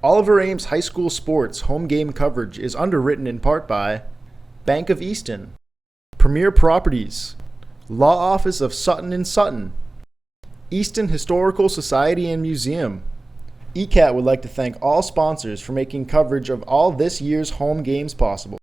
Oliver Ames High School Sports home game coverage is underwritten in part by Bank of Easton, Premier Properties, Law Office of Sutton and Sutton, Easton Historical Society and Museum. ECAT would like to thank all sponsors for making coverage of all this year's home games possible.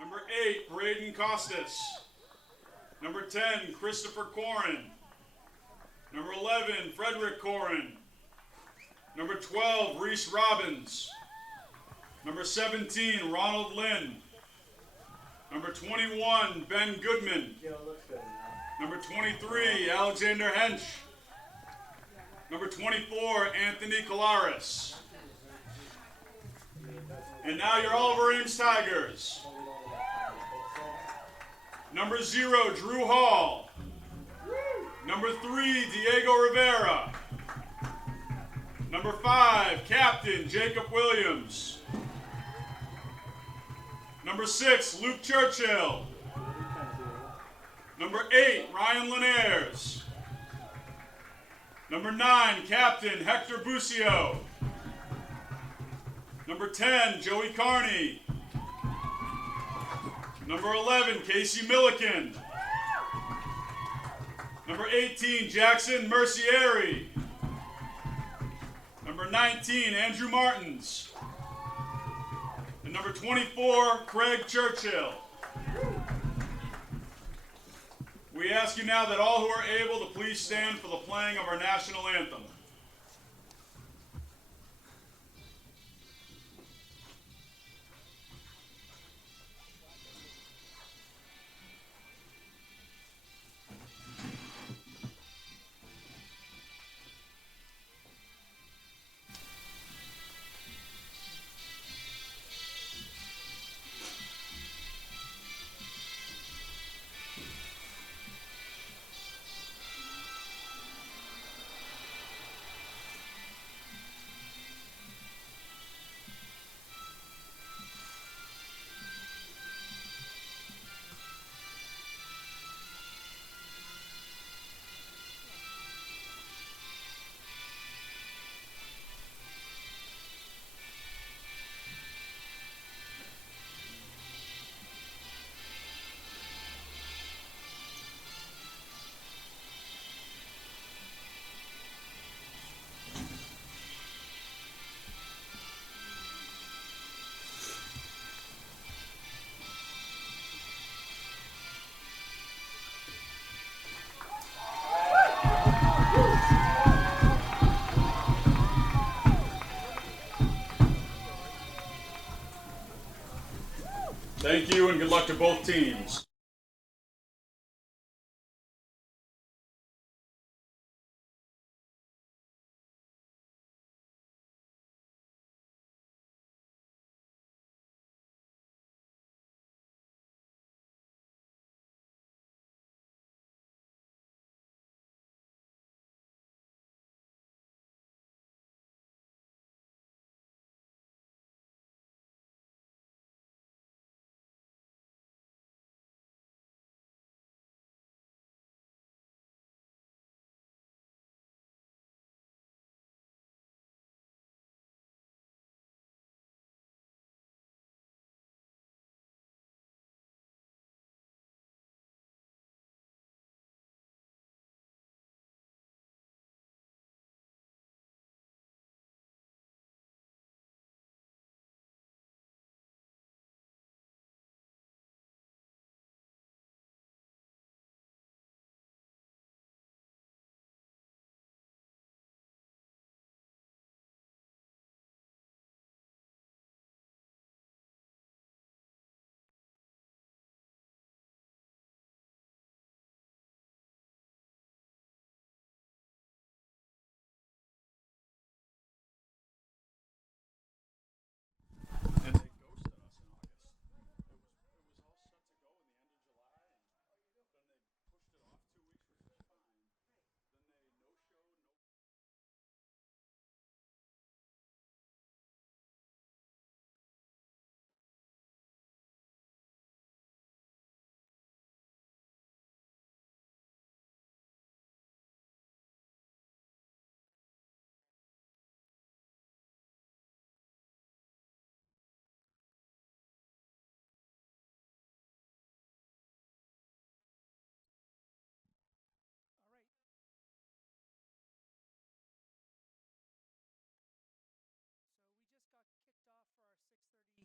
Number 8, Braden Costas. Number 10, Christopher Corin. Number 11, Frederick Corin. Number 12, Reese Robbins. Number 17, Ronald Lynn. Number 21, Ben Goodman. Number 23, Alexander Hench. Number 24, Anthony Colares. And now your Oliver Ames Tigers. Number 0, Drew Hall. Number 3, Diego Rivera. Number 5, Captain Jacob Williams. Number 6, Luke Churchill. Number 8, Ryan Linares. Number 9, Captain Hector Bucio. Number 10, Joey Carney. Number 11, Casey Milliken. Number 18, Jackson Mercieri. Number 19, Andrew Martins. And number 24, Craig Churchill. We ask you now that all who are able to please stand for the playing of our national anthem. Thank you and good luck to both teams.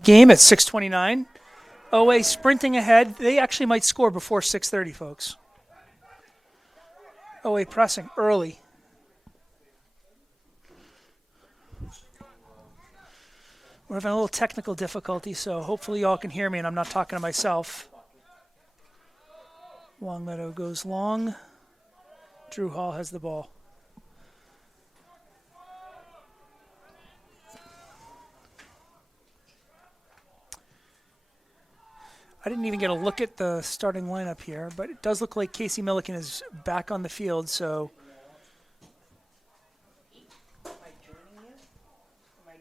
game at 6:29. OA sprinting ahead. They actually might score before 6:30, folks. OA pressing early. We're having a little technical difficulty, so hopefully y'all can hear me and I'm not talking to myself. Longmeadow goes long. Drew Hall has the ball. I didn't even get a look at the starting lineup here, but it does look like Casey Milliken is back on the field, so... Am I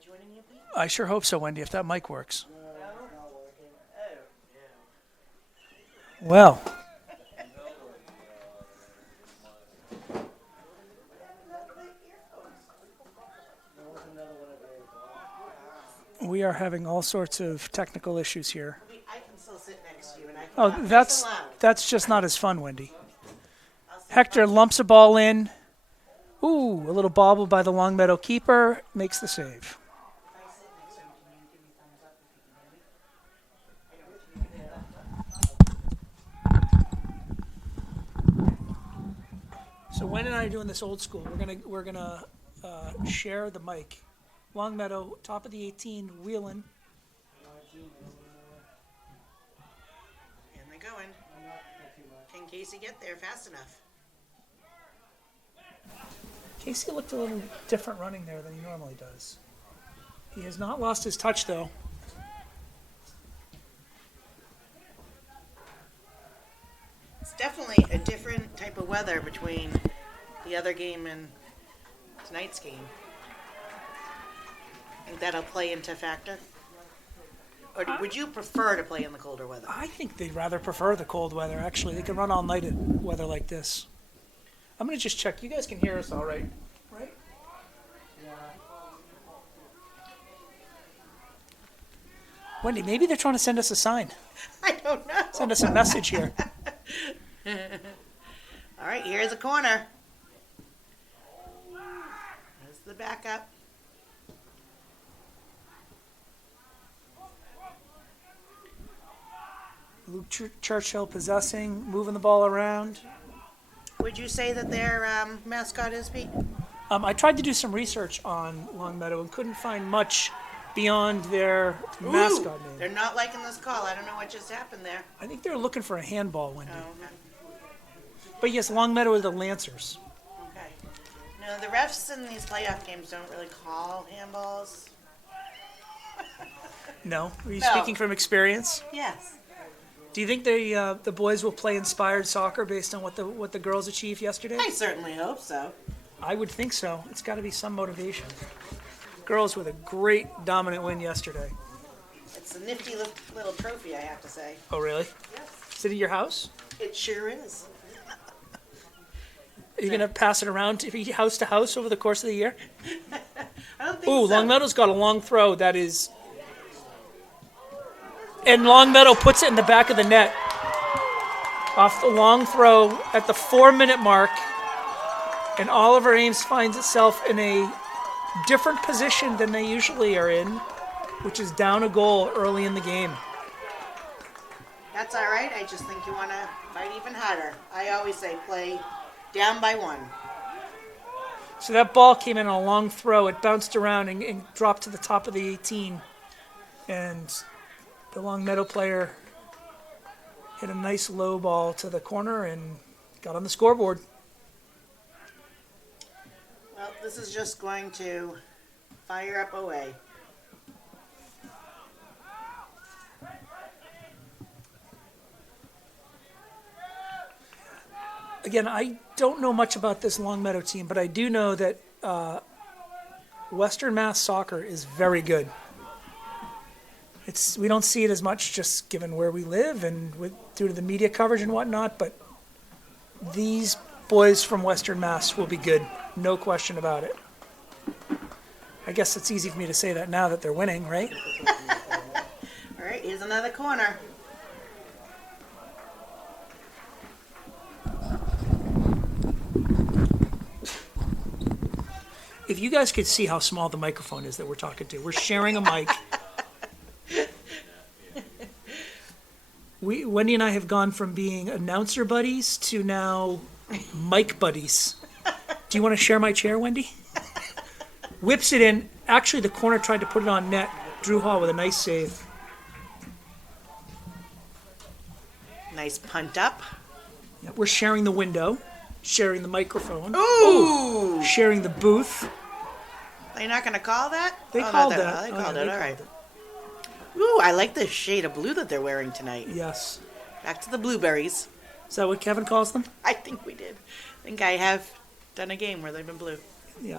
joining you, Pete? I sure hope so, Wendy, if that mic works. Well... We are having all sorts of technical issues here. I can still sit next to you, and I can Oh, talk that's nice and loud. that's just not as fun, Wendy. Hector lumps a ball in. Ooh, a little bobble by the Longmeadow keeper makes the save. If I sit next to him, can you give me thumbs up if you can hear me? So Wen and I are doing this old school. We're gonna share the mic. Longmeadow, top of the 18, wheeling. And they're going. Can Casey get there fast enough? Casey looked a little different running there than he normally does. He has not lost his touch, though. It's definitely a different type of weather between the other game and tonight's game. Think that'll play into factor? Or would you prefer to play in the colder weather? I think they'd rather prefer the cold weather, actually. They can run all night in weather like this. I'm going to just check. You guys can hear us all right? Right? Wendy, maybe they're trying to send us a sign. I don't know. Send us a message here. All right, here's a corner. There's the backup. Luke Churchill possessing, moving the ball around. Would you say that their mascot is, Pete? I tried to do some research on Longmeadow and couldn't find much beyond their mascot name. They're not liking this call. I don't know what just happened there. I think they're looking for a handball, Wendy. Oh, okay. But yes, Longmeadow are the Lancers. Okay. No, the refs in these playoff games don't really call handballs. No? Are you No. speaking from experience? Yes. Do you think the boys will play inspired soccer based on what the girls achieved yesterday? I certainly hope so. I would think so. It's got to be some motivation. Girls with a great dominant win yesterday. It's a nifty little trophy, I have to say. Oh, really? Yes. Is it at your house? It sure is. Are you going to pass it around to house over the course of the year? I don't think Ooh, so. Longmeadow's got a long throw that is... And Longmeadow puts it in the back of the net. Off the long throw at the 4-minute mark. And Oliver Ames finds itself in a different position than they usually are in, which is down a goal early in the game. That's all right. I just think you want to fight even harder. I always say play down by one. So that ball came in on a long throw. It bounced around and dropped to the top of the 18. And the Longmeadow player hit a nice low ball to the corner and got on the scoreboard. Well, this is just going to fire up OA. Again, I don't know much about this Longmeadow team, but I do know that Western Mass soccer is very good. We don't see it as much just given where we live and due to the media coverage and whatnot, but these boys from Western Mass will be good, no question about it. I guess it's easy for me to say that now that they're winning, right? All right, here's another corner. If you guys could see how small the microphone is that we're talking to, we're sharing a mic. Wendy and I have gone from being announcer buddies to now mic buddies. Do you want to share my chair, Wendy? Whips it in. Actually, the corner tried to put it on net. Drew Hall with a nice save. Nice punt up. Yeah, we're sharing the window, sharing the microphone. Ooh! Sharing the booth. Are you not going to call that? They Oh, called no, that. They Oh, called yeah, it, they all called right. Ooh, I like the shade of blue that they're wearing tonight. Yes. Back to the blueberries. Is that what Kevin calls them? I think we did. I think I have done a game where they've been blue. Yeah.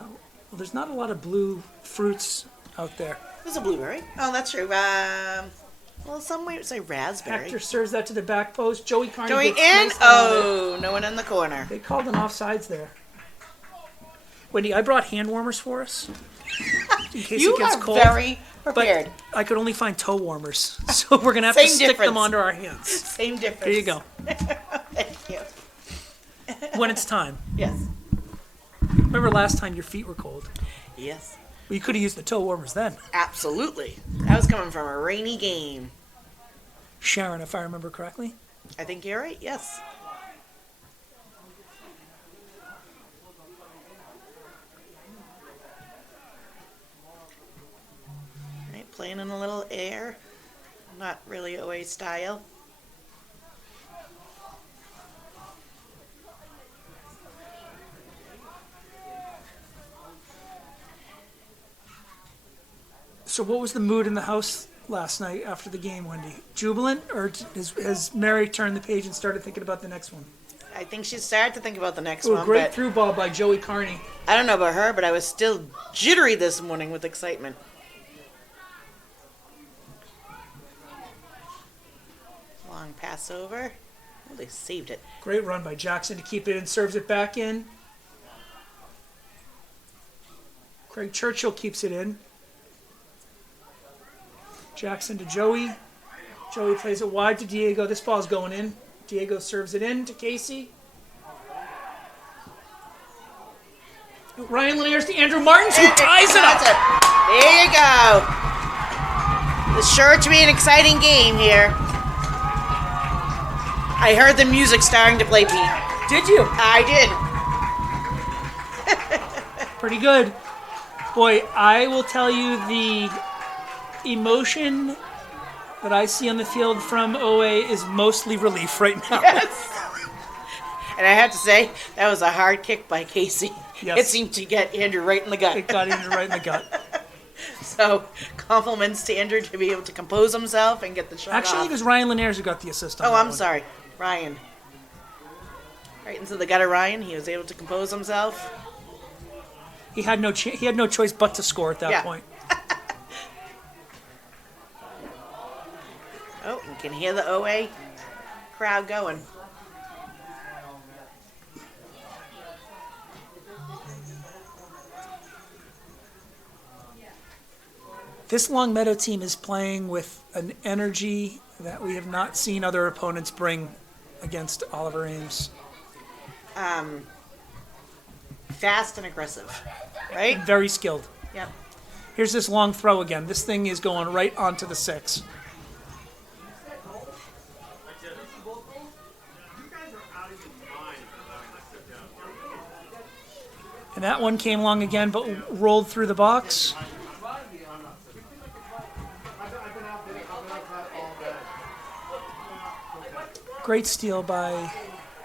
Well, there's not a lot of blue fruits out there. There's a blueberry. Oh, that's true. Well, some might say raspberry. Hector serves that to the back post. Joey Carney Going gets in. nice on it. Oh, no one in the corner. They called an offsides there. Wendy, I brought hand warmers for us. In case You it gets are cold. very prepared. But I could only find toe warmers. So we're going to have to Same stick difference. them onto our hands. Same difference. There you go. Thank you. When it's time. Yes. Remember last time your feet were cold? Yes. Well, you could have used the toe warmers then. Absolutely. That was coming from a rainy game. Sharon, if I remember correctly. I think you're right. Yes. Right, playing in a little air. Not really OA style. So what was the mood in the house last night after the game, Wendy? Jubilant, or has Mary turned the page and started thinking about the next one? I think she started to think about the next Oh, one, great but through ball by Joey Carney. I don't know about her, but I was still jittery this morning with excitement. Long pass over. Oh, they saved it. Great run by Jackson to keep it in, serves it back in. Craig Churchill keeps it in. Jackson to Joey. Joey plays it wide to Diego. This ball's going in. Diego serves it in to Casey. Ryan Laniers to Andrew Martins, who ties it up. There you go. It's sure to be an exciting game here. I heard the music starting to play, Pete. Did you? I did. Pretty good. Boy, I will tell you the emotion that I see on the field from OA is mostly relief right now. Yes. And I have to say, that was a hard kick by Casey. Yes. It seemed to get Andrew right in the gut. It got Andrew right in the gut. So, compliments to Andrew to be able to compose himself and get the shot Actually, off. it was Ryan Laniers who got the assist on Oh, that I'm one. sorry. Ryan. Right into the gutter, Ryan. He was able to compose himself. He had no choice but to score at that Yeah. point. Oh, you can hear the OA crowd going. This Longmeadow team is playing with an energy that we have not seen other opponents bring against Oliver Ames. Fast and aggressive, right? Very skilled. Yep. Here's this long throw again. This thing is going right onto the 6. And that one came long again, but rolled through the box. Great steal by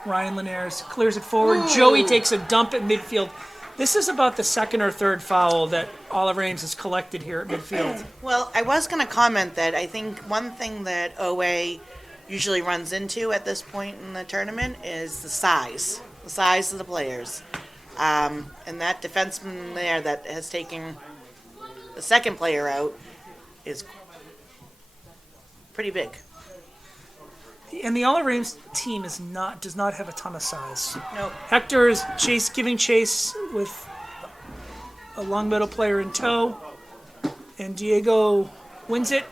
Ryan Laniers. Clears it forward. Ooh. Joey takes a dump at midfield. This is about the second or third foul that Oliver Ames has collected here at midfield. Well, I was going to comment that I think one thing that OA usually runs into at this point in the tournament is the size of the players. And that defenseman there that has taken the second player out is pretty big. And the Oliver Ames team does not have a ton of size. Nope. Hector is giving chase with a Longmeadow player in tow, and Diego wins it.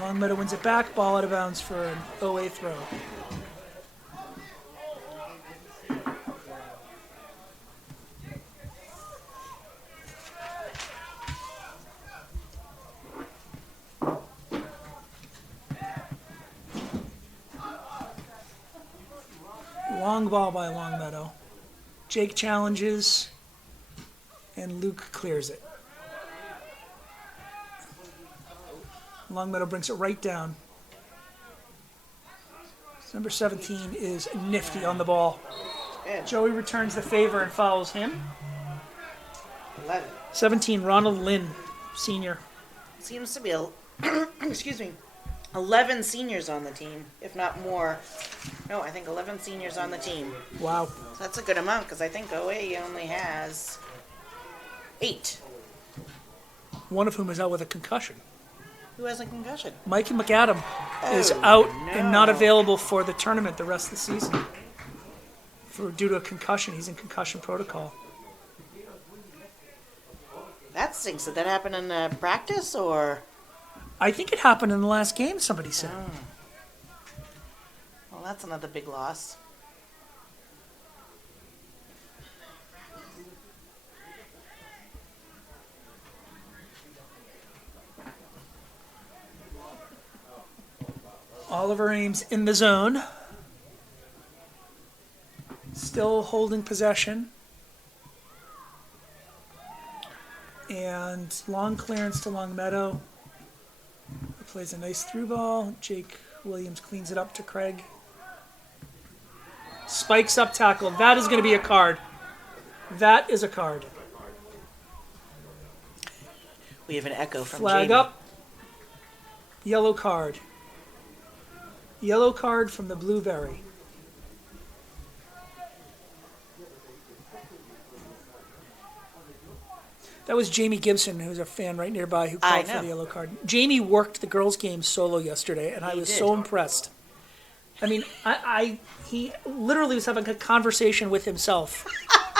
Longmeadow wins it back, ball out of bounds for an OA throw. Long ball by Longmeadow. Jake challenges, and Luke clears it. Longmeadow brings it right down. Number 17 is nifty on the ball. Good. Joey returns the favor and fouls him. 11. 17, Ronald Lynn, senior. Seems to be, excuse me, 11 seniors on the team, if not more. No, I think 11 seniors on the team. Wow. So that's a good amount, because I think OA only has 8. One of whom is out with a concussion. Who has a concussion? Mikey McAdam is Oh, out and not no. available for the tournament the rest of the season. Due to a concussion, he's in concussion protocol. That stinks. Did that happen in practice, or? I think it happened in the last game, somebody said. Well, that's another big loss. Oliver Ames in the zone. Still holding possession. And long clearance to Longmeadow. He plays a nice through ball. Jake Williams cleans it up to Craig. Spikes up tackle. That is going to be a card. That is a card. We have an echo from Flag Jamie. up. Yellow card. Yellow card from the Blueberry. That was Jamie Gibson, who's a fan right nearby, who I called for know. the yellow card. Jamie worked the girls' game solo yesterday, and I He was did. so impressed. I mean, he literally was having a conversation with himself.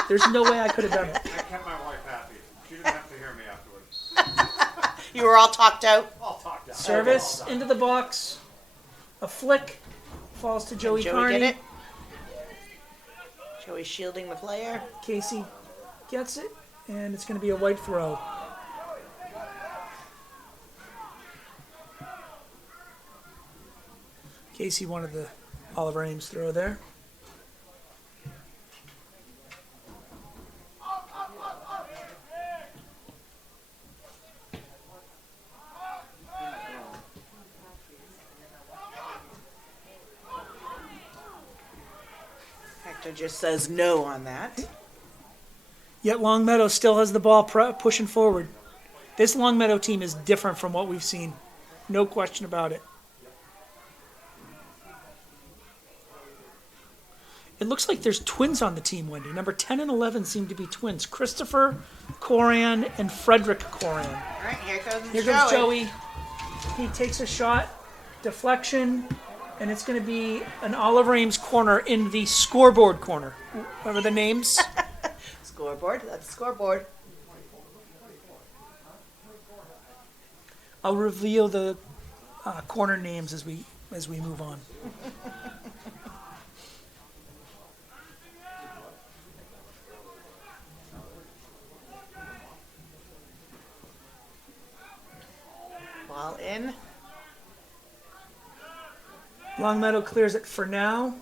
There's no way I could have done it. I kept my wife happy. She didn't have to hear me afterwards. You were all talked out. I'll talk down. Service into the box. A flick. Falls to Joey Joey Carney. get it. Joey shielding the player. Casey gets it, and it's going to be a white throw. Casey wanted the Oliver Ames throw there. Hector just says no on that. Yet Longmeadow still has the ball pushing forward. This Longmeadow team is different from what we've seen. No question about it. It looks like there's twins on the team, Wendy. Number 10 and 11 seem to be twins. Christopher Coran and Frederick Coran. All right, here comes Here Joey. comes Joey. He takes a shot, deflection, and it's going to be an Oliver Ames corner in the scoreboard corner. Remember the names? Scoreboard. That's the scoreboard. I'll reveal the corner names as we move on. Ball in. Longmeadow clears it for now.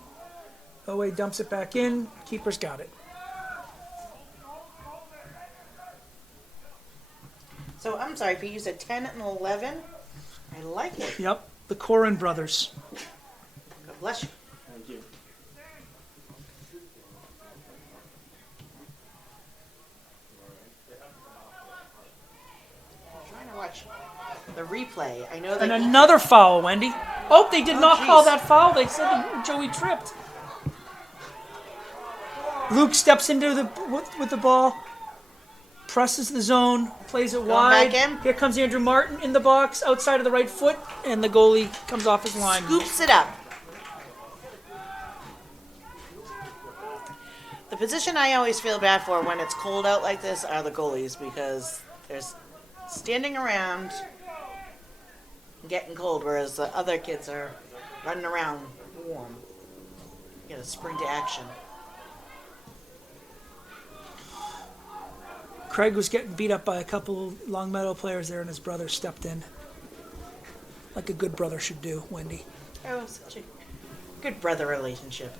OA dumps it back in. Keeper's got it. So I'm sorry, Pete. You said 10 and 11. I like it. Yep, the Corin brothers. God bless you. Thank you. Trying to watch the replay. I know that. And another foul, Wendy. Oh, they did not jeez. call that foul. They said that Joey tripped. Luke steps into the with the ball, presses the zone, plays it wide. back in. Here comes Andrew Martin in the box, outside of the right foot, and the goalie comes off his line. Scoops it up. The position I always feel bad for when it's cold out like this are the goalies, because there's standing around getting cold, whereas the other kids are running around warm. You gotta spring to action. Craig was getting beat up by a couple Longmeadow players there, and his brother stepped in. Like a good brother should do, Wendy. Oh, such a good brother relationship.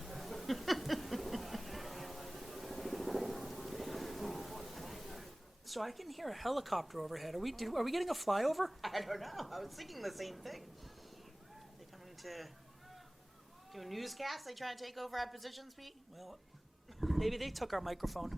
So I can hear a helicopter overhead. Are we getting a flyover? I don't know. I was thinking the same thing. They coming to do a newscast? They trying to take over our positions, Pete? Well, maybe they took our microphone.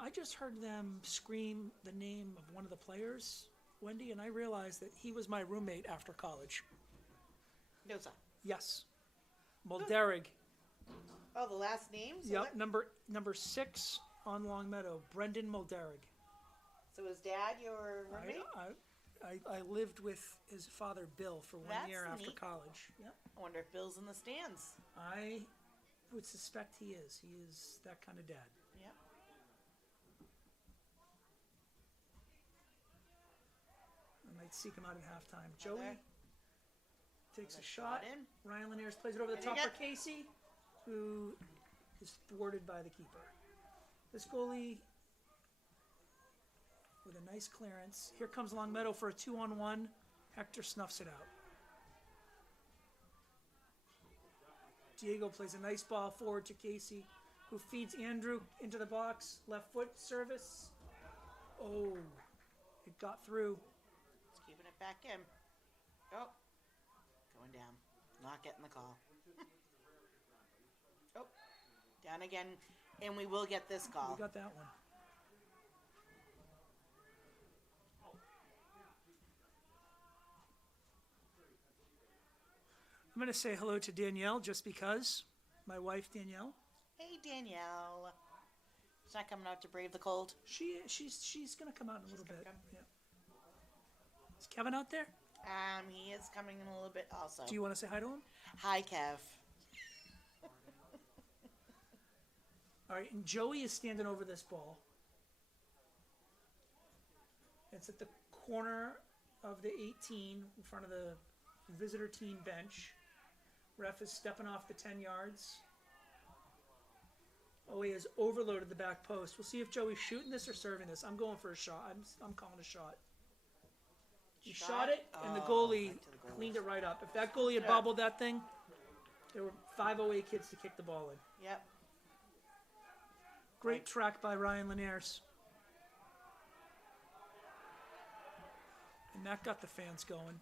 I just heard them scream the name of one of the players, Wendy, and I realized that he was my roommate after college. No, sir. Yes. Mulderig. Oh, the last name? So Yep, number 6 on Longmeadow, Brendan Mulderig. So is Dad your roommate? I lived with his father, Bill, for one That's year after neat. college. Yep. I wonder if Bill's in the stands. I would suspect he is. He is that kind of dad. Yep. I might seek him out at halftime. There. Joey takes a Another shot. shot in. Ryan Laniers plays it over the There you top go. for Casey, who is thwarted by the keeper. This goalie with a nice clearance. Here comes Longmeadow for a 2-on-1. Hector snuffs it out. Diego plays a nice ball forward to Casey, who feeds Andrew into the box. Left foot service. Oh, it got through. It's keeping it back in. Oh. Going down. Not getting the call. Oh. Down again. And we will get this call. We got that one. I'm going to say hello to Danielle just because. My wife, Danielle. Hey, Danielle. She's not coming out to brave the cold. She's going to come out in a little gonna bit. come. Yeah. Is Kevin out there? He is coming in a little bit also. Do you want to say hi to him? Hi, Kev. All right, and Joey is standing over this ball. It's at the corner of the 18 in front of the visitor team bench. Ref is stepping off the 10 yards. Oh, he has overloaded the back post. We'll see if Joey's shooting this or serving this. I'm going for a shot. I'm calling a shot. He shot it, and the goalie right to the goalie. cleaned it right up. If that goalie had bobbled that thing, there were 5 OA kids to kick the ball in. Yep. Great track by Ryan Laniers. And that got the fans going.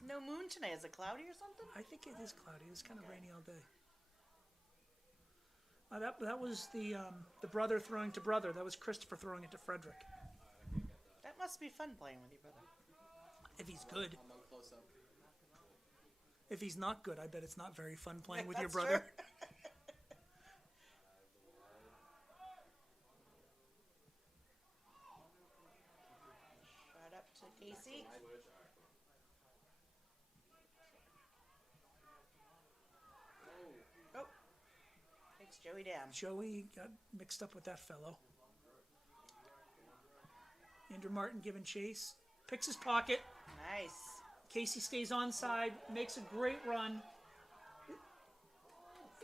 There's no moon tonight. Is it cloudy or something? I think it is cloudy. It's kind of rainy all day. That was the brother throwing to brother. That was Christopher throwing it to Frederick. That must be fun playing with your brother. If he's good. If he's not good, I bet it's not very fun playing with your brother. True. Shot up to Casey. Oh. Takes Joey down. Joey got mixed up with that fellow. Andrew Martin giving chase. Picks his pocket. Nice. Casey stays onside, makes a great run,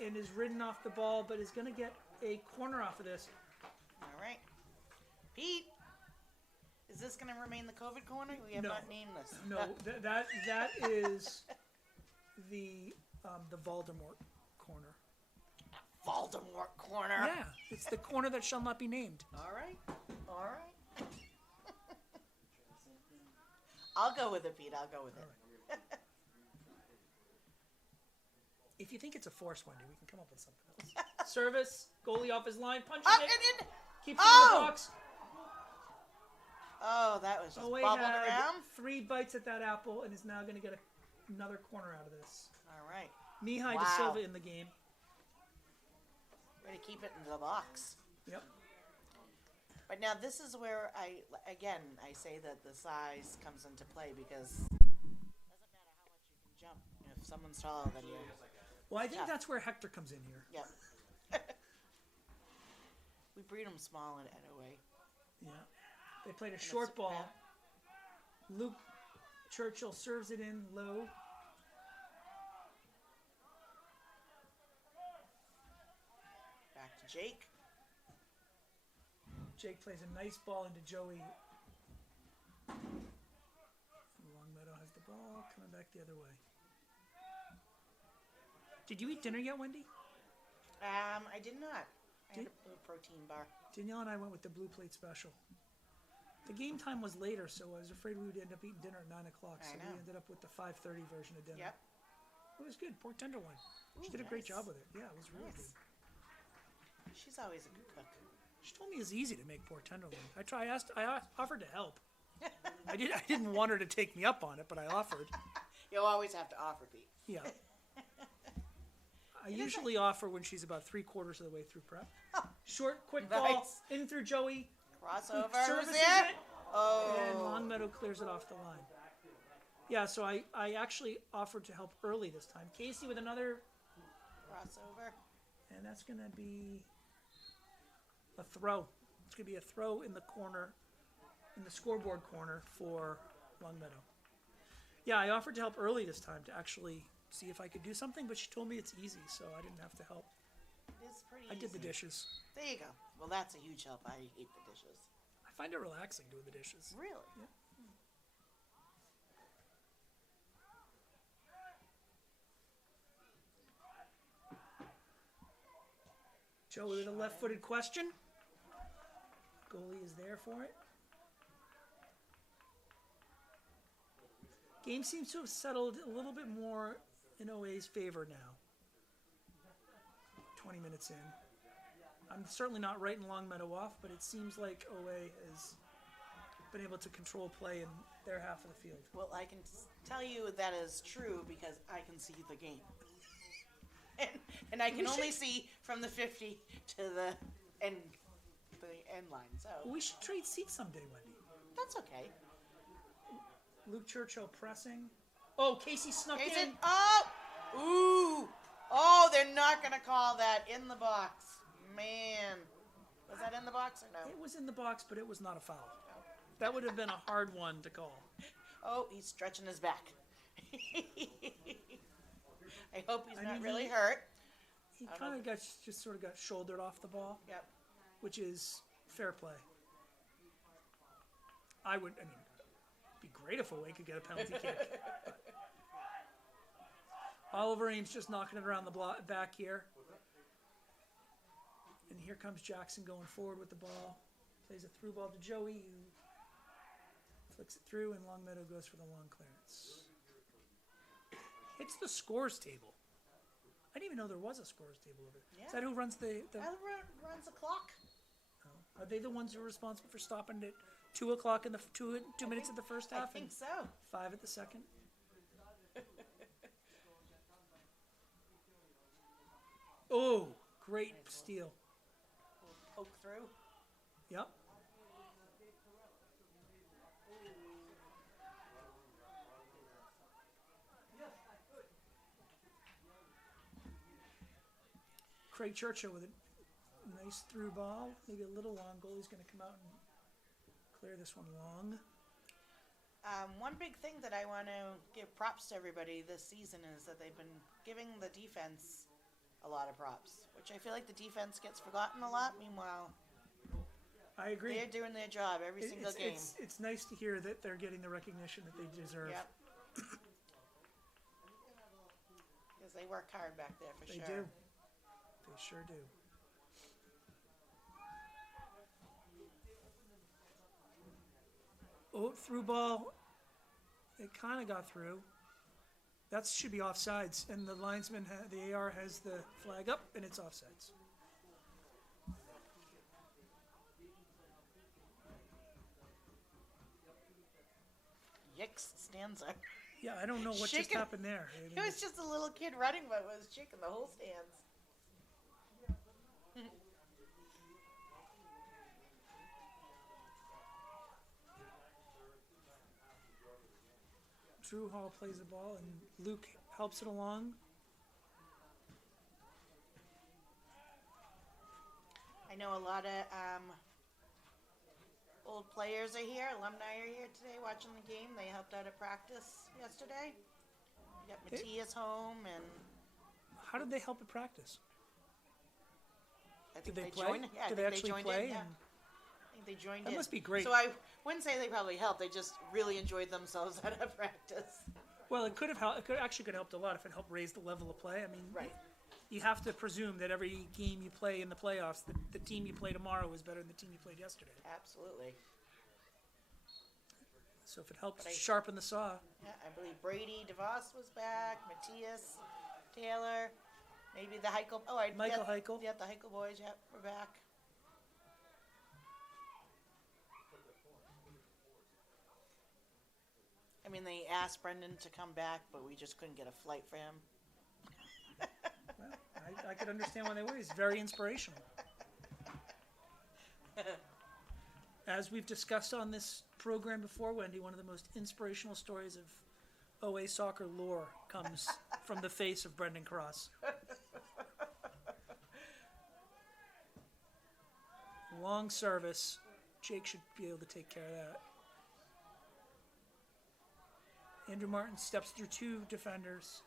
and is ridden off the ball, but is going to get a corner off of this. All right. Pete, is this going to remain the COVID corner? We have No. not named this. No, that is the Voldemort corner. Voldemort corner. Yeah, it's the corner that shall not be named. All right. All right. I'll go with it, Pete. I'll go with it. If you think it's a force, Wendy, we can come up with something else. Service, goalie off his line, punches Oh, it, and in. keeps it Oh! in the box. Oh, that was just OA bubbled had around. 3 bites at that apple and is now going to get another corner out of this. All right. Mihai Wow. De Silva in the game. Way to keep it in the box. Yep. But now this is where I say that the size comes into play because it doesn't matter how much you can jump if someone's taller than you. Well, I think Yeah. that's where Hector comes in here. Yep. We breed them small at OA. Yeah. They played a short it's- ball. Luke Churchill serves it in low. Back to Jake. Jake plays a nice ball into Joey. Longmeadow has the ball, coming back the other way. Did you eat dinner yet, Wendy? I did not. I had a protein bar. Danielle and I went with the blue plate special. The game time was later, so I was afraid we would end up eating dinner at 9 o'clock. So we ended up with the 5:30 version of dinner. Yep. It was good, pork tenderloin. She Ooh, did a great nice. job with it. Yeah, it was really Nice. good. She's always a good cook. She told me it's easy to make pork tenderloin. I offered to help. I didn't want her to take me up on it, but I offered. You'll always have to offer, Pete. Yeah. I usually offer when she's about 3/4 of the way through prep. Short, quick ball Nice. in through Joey. Crossover. Services Zip. it, Oh. and Longmeadow clears it off the line. Yeah, so I actually offered to help early this time. Casey with another, Crossover. and that's going to be a throw. It's going to be a throw in the corner, in the scoreboard corner for Longmeadow. Yeah, I offered to help early this time to actually see if I could do something, but she told me it's easy, so I didn't have to help. It is pretty I did the easy. dishes. There you go. Well, that's a huge help. I hate the dishes. I find it relaxing doing the dishes. Really? Yeah. Joey with a left-footed question. Goalie is there for it. Game seems to have settled a little bit more in OA's favor now. 20 minutes in. I'm certainly not writing Longmeadow off, but it seems like OA has been able to control play in their half of the field. Well, I can tell you that is true because I can see the game. and I can only see from the 50 to the end line. So We should trade seats someday, Wendy. that's okay. Luke Churchill pressing. Oh, Casey snuck in. Jason, oh! Ooh! Oh, they're not going to call that in the box. Man. Was that in the box or no? It was in the box, but it was not a foul. That would have been a hard one to call. Oh, he's stretching his back. I hope he's I not mean, really hurt. He kind of just sort of got shouldered off the ball, Yep. which is fair play. It'd be great if Away could get a penalty kick. But Oliver Ames just knocking it around the back here. And here comes Jackson going forward with the ball. Plays a through ball to Joey, who flicks it through, and Longmeadow goes for the long clearance. Hits the scores table. I didn't even know there was a scores table over there. Yeah. Is that who runs the Runs the clock. Are they the ones who are responsible for stopping at 2 o'clock in the 2 minutes of the first I half think and so. 5 at the second? Oh, great steal. Poke through. Yep. Craig Churchill with a nice through ball, maybe a little long. Goalie's going to come out and clear this one long. One big thing that I want to give props to everybody this season is that they've been giving the defense a lot of props, which I feel like the defense gets forgotten a lot. Meanwhile, I agree. they're doing their job every single game. It's nice to hear that they're getting the recognition that they deserve. Yep. Because they work hard back there for They sure. do. They sure do. Oh, through ball. It kind of got through. That should be offsides, and the linesman, the AR has the flag up, and it's offsides. Yikes, Stanza. Yeah, I don't know what just Shaking. happened there. I It mean, was just a little kid running, but it was shaking the whole stands. Drew Hall plays the ball, and Luke helps it along. I know a lot of old players are here, alumni are here today watching the game. They helped out at practice yesterday. We got Matthias home, and How did they help at practice? I Did think they play? joined. Yeah, I Did think they actually joined play? in. Yeah. And I think they joined That in. must be great. So I wouldn't say they probably helped. They just really enjoyed themselves at a practice. well, it could have helped. It could actually could have helped a lot if it helped raise the level of play. I mean, Right. you have to presume that every game you play in the playoffs, the team you play tomorrow is better than the team you played yesterday. Absolutely. So if it helps But I- sharpen the saw, Yeah, I believe Brady DeVos was back. Matthias, Taylor, maybe the Heichel. Oh, Michael yeah, Heichel. Yeah, the Heichel boys. Yep, we're back. I mean, they asked Brendan to come back, but we just couldn't get a flight for him. well, I could understand why they were. He's very inspirational. As we've discussed on this program before, Wendy, one of the most inspirational stories of OA soccer lore comes from the face of Brendan Cross. Long service. Jake should be able to take care of that. Andrew Martin steps through two defenders.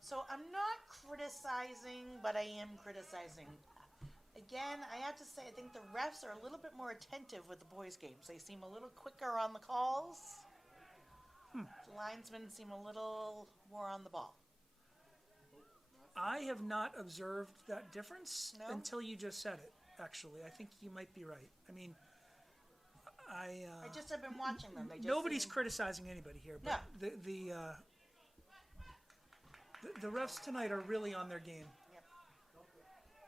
So I'm not criticizing, but I am criticizing. Again, I have to say, I think the refs are a little bit more attentive with the boys' games. They seem a little quicker on the calls. The linesmen seem a little more on the ball. I have not observed that difference No? until you just said it, actually. I think you might be right. I mean, I just have been watching them. They just nobody's seem- criticizing anybody here, but No. the refs tonight are really on their game.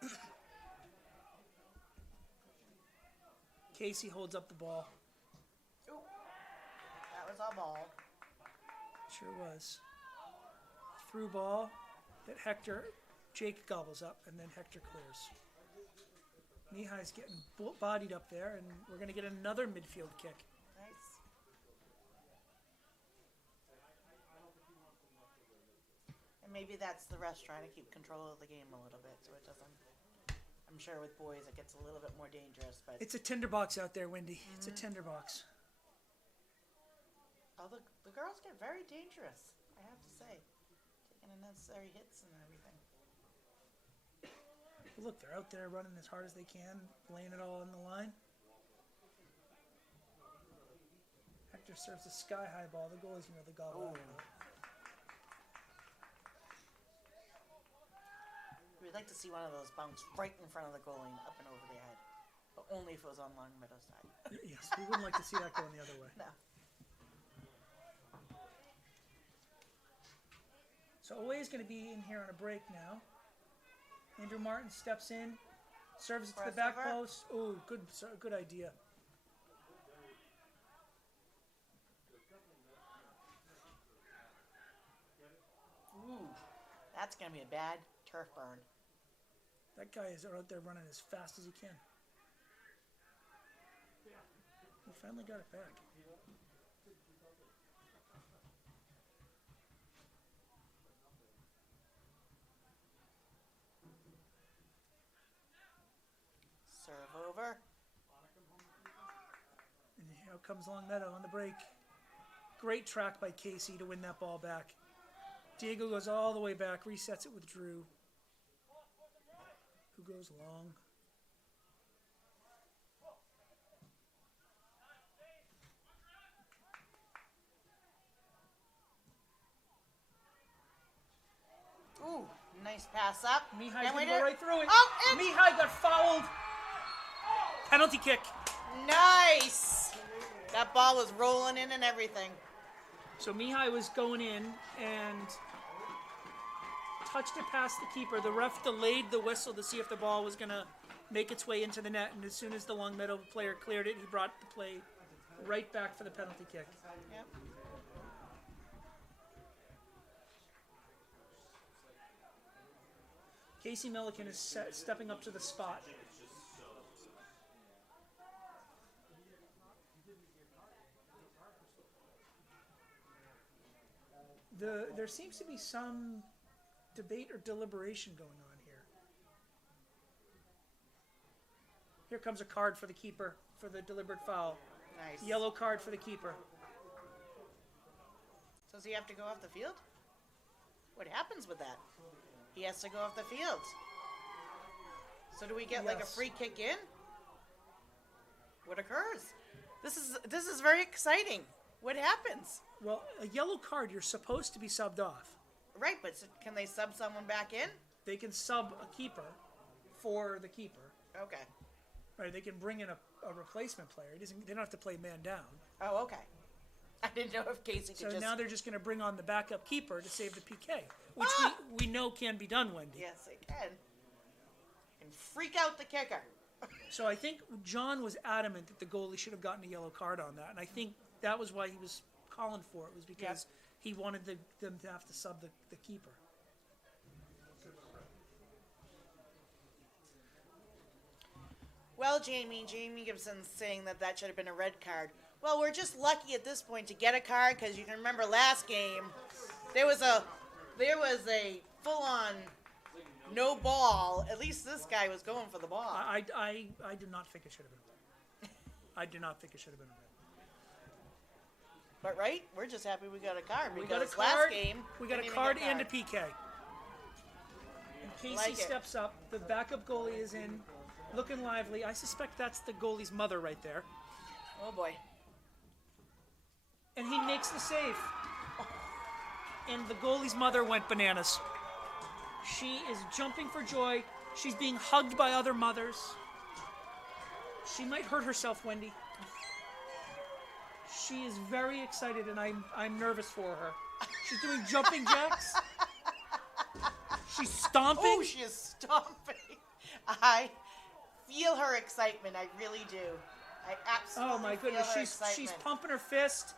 Yep. Casey holds up the ball. Ooh, that was our ball. Sure was. Through ball that Jake gobbles up, and then Hector clears. Mihai's getting bodied up there, and we're going to get another midfield kick. Nice. And maybe that's the refs trying to keep control of the game a little bit, so it doesn't. I'm sure with boys it gets a little bit more dangerous, but It's a tinderbox out there, Wendy. It's a tinderbox. oh, the girls get very dangerous. I have to say, taking unnecessary hits and everything. Look, they're out there running as hard as they can, laying it all on the line. Hector serves a sky-high ball. The goalie's going to gobble out of it. We'd like to see one of those bounce right in front of the goalie and up and over their head, but only if it was on Longmeadow side. Yes, we wouldn't like to see that going the other way. No. So OA is going to be in here on a break now. Andrew Martin steps in, serves it to the back Crossover. post. Oh, good idea. Ooh, that's gonna be a bad turf burn. That guy is out there running as fast as he can. He finally got it back. Serve over. And out comes Longmeadow on the break. Great track by Casey to win that ball back. Diego goes all the way back, resets it with Drew, who goes long. Ooh, nice pass up. Mihai's And going we to go did- right through it. Oh, and Mihai got fouled. Penalty kick. nice. That ball was rolling in and everything. So Mihai was going in and touched it past the keeper. The ref delayed the whistle to see if the ball was going to make its way into the net. And as soon as the Longmeadow player cleared it, he brought the play right back for the penalty kick. Yep. Casey Milliken is stepping up to the spot. There seems to be some debate or deliberation going on here. Here comes a card for the keeper for the deliberate foul. Nice. Yellow card for the keeper. So Does he have to go off the field? What happens with that? He has to go off the field. So do we get like a Yes. free kick in? What occurs? This is very exciting. What happens? Well, a yellow card, you're supposed to be subbed off. Right, but can they sub someone back in? They can sub a keeper for the keeper. Okay. Right, they can bring in a replacement player. They don't have to play man down. Oh, okay. I didn't know if Casey could So just... now they're just going to bring on the backup keeper to save the PK, which we know can be done, Wendy. Yes, they can. And freak out the kicker. So I think John was adamant that the goalie should have gotten a yellow card on that, and I think that was why he was calling for it, was because he wanted them to have to sub the keeper. Well, Jamie Gibson's saying that should have been a red card. Well, we're just lucky at this point to get a card because you can remember last game there was a full-on no ball. At least this guy was going for the ball. I do not think it should have been a red. I do not think it should have been a red. But right, we're just happy we got a card We because got a card. last game We got didn't a even card get and a PK. And Casey Like it. steps up. The backup goalie is in, looking lively. I suspect that's the goalie's mother right there. Oh boy. And he makes the save. And the goalie's mother went bananas. She is jumping for joy. She's being hugged by other mothers. She might hurt herself, Wendy. She is very excited, and I'm nervous for her. She's doing jumping jacks. She's stomping. Oh, she is stomping. I feel her excitement. I really do. I absolutely Oh my goodness, feel her she's excitement. pumping her fist,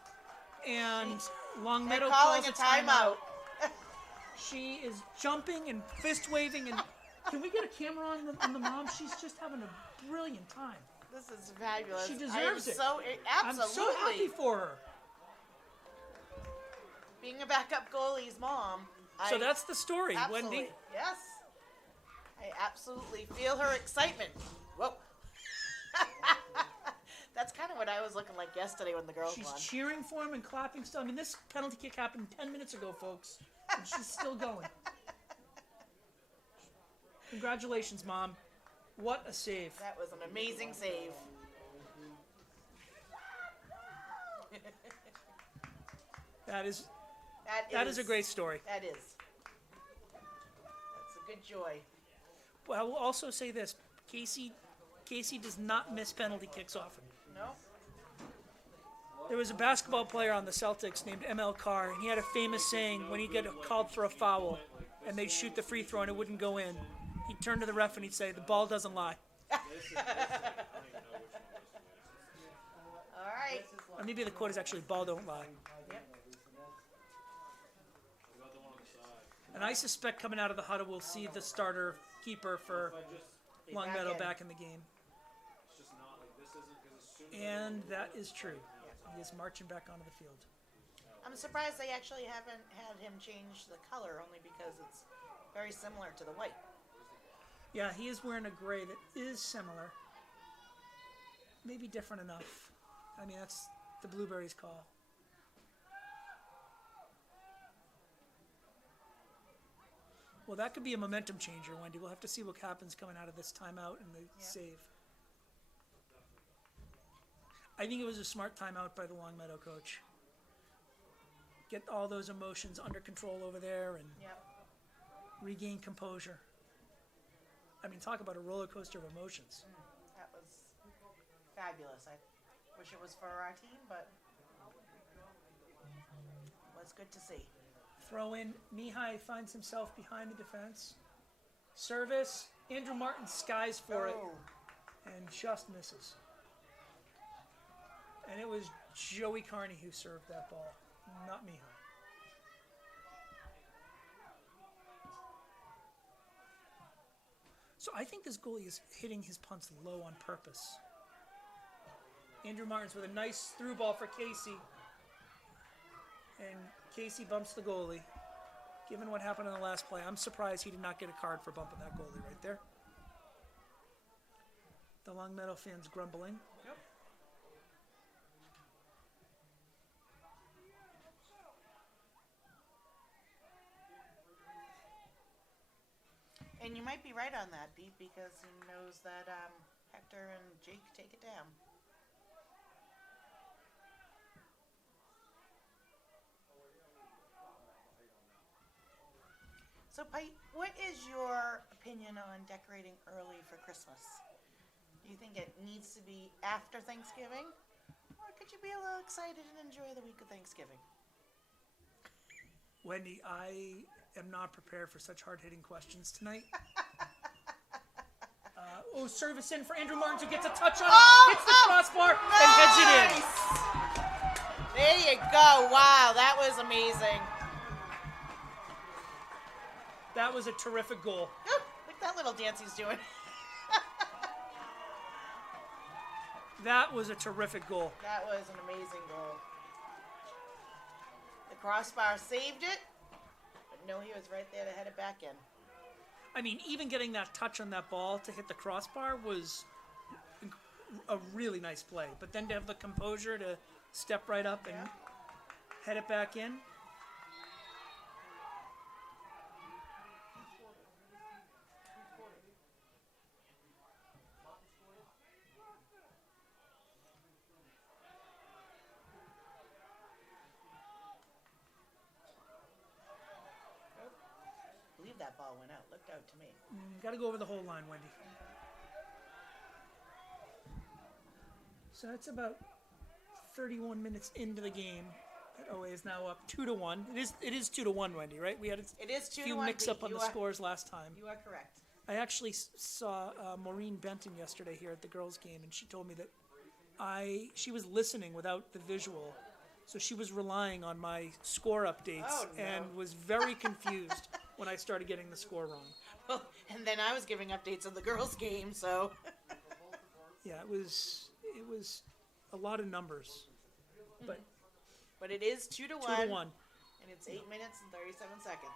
and Longmeadow They're calling calls a timeout. She is jumping and fist waving, and can we get a camera on the mom? She's just having a brilliant time. This is fabulous. She deserves it. Absolutely. I'm so happy for her. Being a backup goalie's mom. So that's the story, absolutely. Wendy. Yes. I absolutely feel her excitement. Whoa. That's kind of what I was looking like yesterday when the girls She's won. cheering for him and clapping still. I mean, this penalty kick happened 10 minutes ago, folks, and she's still going. Congratulations, Mom. What a save. That was an amazing save. That is That a great story. That is. That's a good joy. Well, I will also say this. Casey does not miss penalty kicks often. No? There was a basketball player on the Celtics named ML Carr, and he had a famous saying when he'd get called for a foul and they'd shoot the free throw and it wouldn't go in. He'd turn to the ref and he'd say, "The ball doesn't lie." All right. Or maybe the quote is actually, "Ball don't lie." Yep. And I suspect coming out of the huddle, we'll see the starter keeper for Longmeadow back in the game. And that is true. He is marching back onto the field. I'm surprised they actually haven't had him change the color, only because it's very similar to the white. Yeah, he is wearing a gray that is similar. Maybe different enough. I mean, that's the Blueberries' call. Well, that could be a momentum changer, Wendy. We'll have to see what happens coming out of this timeout and the save. I think it was a smart timeout by the Longmeadow coach. Get all those emotions under control over there and Yep. regain composure. I mean, talk about a roller coaster of emotions. That was fabulous. I wish it was for our team, but it was good to see. Throw in, Mihai finds himself behind the defense. Service, Andrew Martin skies for it Oh, and just misses. And it was Joey Carney who served that ball, not Mihai. So I think this goalie is hitting his punts low on purpose. Andrew Martin's with a nice through ball for Casey. And Casey bumps the goalie. Given what happened in the last play, I'm surprised he did not get a card for bumping that goalie right there. The Longmeadow fans grumbling. Yep. And you might be right on that, Pete, because he knows that Hector and Jake take it down. So, Pete, what is your opinion on decorating early for Christmas? Do you think it needs to be after Thanksgiving? Or could you be a little excited and enjoy the week of Thanksgiving? Wendy, I am not prepared for such hard-hitting questions tonight. Service in for Andrew Martins, who gets a touch on it, hits the crossbar, and heads it in. There you go. Wow, that was amazing. That was a terrific goal. Look at that little dance he's doing. That was a terrific goal. That was an amazing goal. The crossbar saved it, but no, he was right there to head it back in. I mean, even getting that touch on that ball to hit the crossbar was a really nice play. But then to have the composure to step right up and head it back in. I believe that ball went out. Looked out to me. Got to go over the whole line, Wendy. So that's about 31 minutes into the game. That OA is now up 2-1. It is 2-1, Wendy, right? We had It is 2-1. a few mix-up on the scores last time. You are correct. I actually saw Maureen Benton yesterday here at the girls' game, and she told me that she was listening without the visual, so she was relying on my score updates and was very confused when I started getting the score wrong. Well, and then I was giving updates on the girls' game, so. Yeah, it was a lot of numbers, but But it is 2-1. 2-1. And it's 8 minutes and 37 seconds.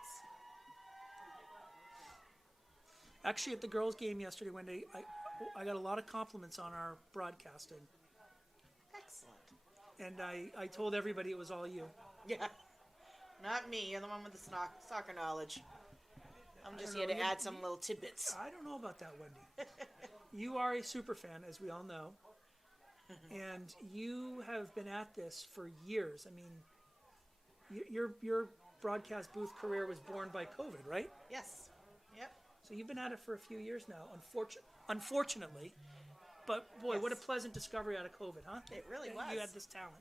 Actually, at the girls' game yesterday, Wendy, I got a lot of compliments on our broadcasting, Excellent. and I told everybody it was all you. Yeah. Not me. You're the one with the soccer knowledge. I'm just don't here know, to add some little tidbits. I don't know about that, Wendy. You are a super fan, as we all know, and you have been at this for years. I mean, your broadcast booth career was born by COVID, right? Yes. Yep. So you've been at it for a few years now, unfortunately. But boy, what a pleasant discovery out of COVID, huh? It really That was. You had this talent.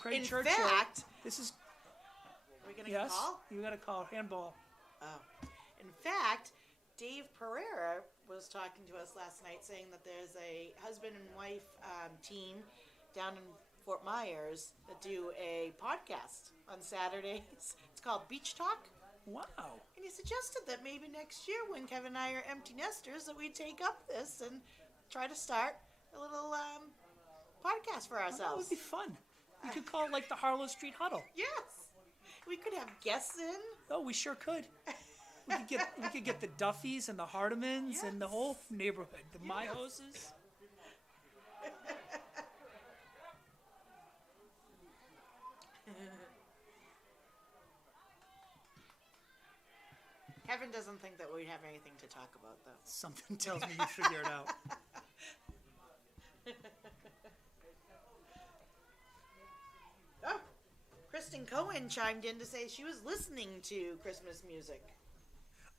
Craig In Churchill. fact, This is are we going to get a yes. call? You got a call. Handball. Oh. In fact, Dave Pereira was talking to us last night saying that there's a husband and wife team down in Fort Myers that do a podcast on Saturdays. It's called Beach Talk. Wow. And he suggested that maybe next year when Kevin and I are empty nesters that we take up this and try to start a little podcast for That ourselves. would be fun. We could call it like the Harlow Street Huddle. Yes. We could have guests in. Oh, we sure could. We could get the Duffys and the Hardimans and the whole neighborhood, the Myhoses. Kevin doesn't think that we'd have anything to talk about, though. Something tells me you'd figure it out. Oh, Kristen Cohen chimed in to say she was listening to Christmas music.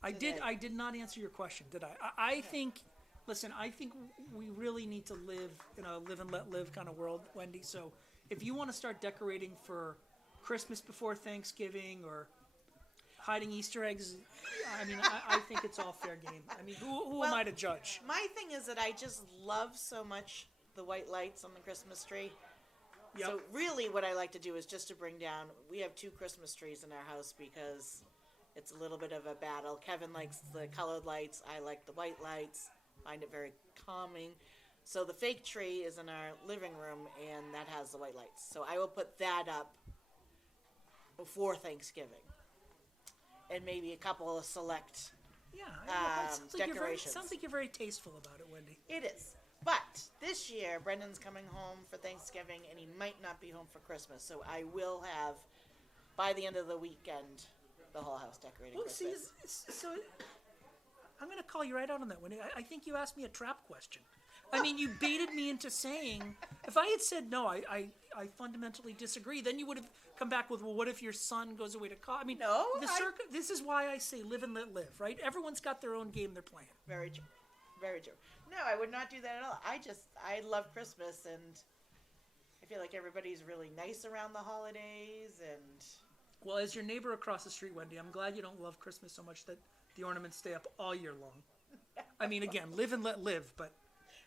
I did not answer your question, did I? I think, listen, I think we really need to live in a live and let live kind of world, Wendy. So if you want to start decorating for Christmas before Thanksgiving or hiding Easter eggs, I mean, I think it's all fair game. I mean, who am I to judge? My thing is that I just love so much the white lights on the Christmas tree. Yep. So really what I like to do is just to bring down, we have 2 Christmas trees in our house because it's a little bit of a battle. Kevin likes the colored lights. I like the white lights. Find it very calming. So the fake tree is in our living room, and that has the white lights. So I will put that up before Thanksgiving. And maybe a couple of select Yeah, it sounds like decorations. sounds like you're very tasteful about it, Wendy. It is. But this year, Brendan's coming home for Thanksgiving, and he might not be home for Christmas. So I will have, by the end of the weekend, the whole house decorated Well, see, Christmas. so I'm going to call you right out on that one. I think you asked me a trap question. I mean, you baited me into saying, if I had said no, I fundamentally disagree, then you would have come back with, well, what if your son goes away to college? I mean, No, this is why I say live and let live, right? Everyone's got their own game they're playing. Very true. Very true. No, I would not do that at all. I love Christmas, and I feel like everybody's really nice around the holidays, and Well, as your neighbor across the street, Wendy, I'm glad you don't love Christmas so much that the ornaments stay up all year long. I mean, again, live and let live, but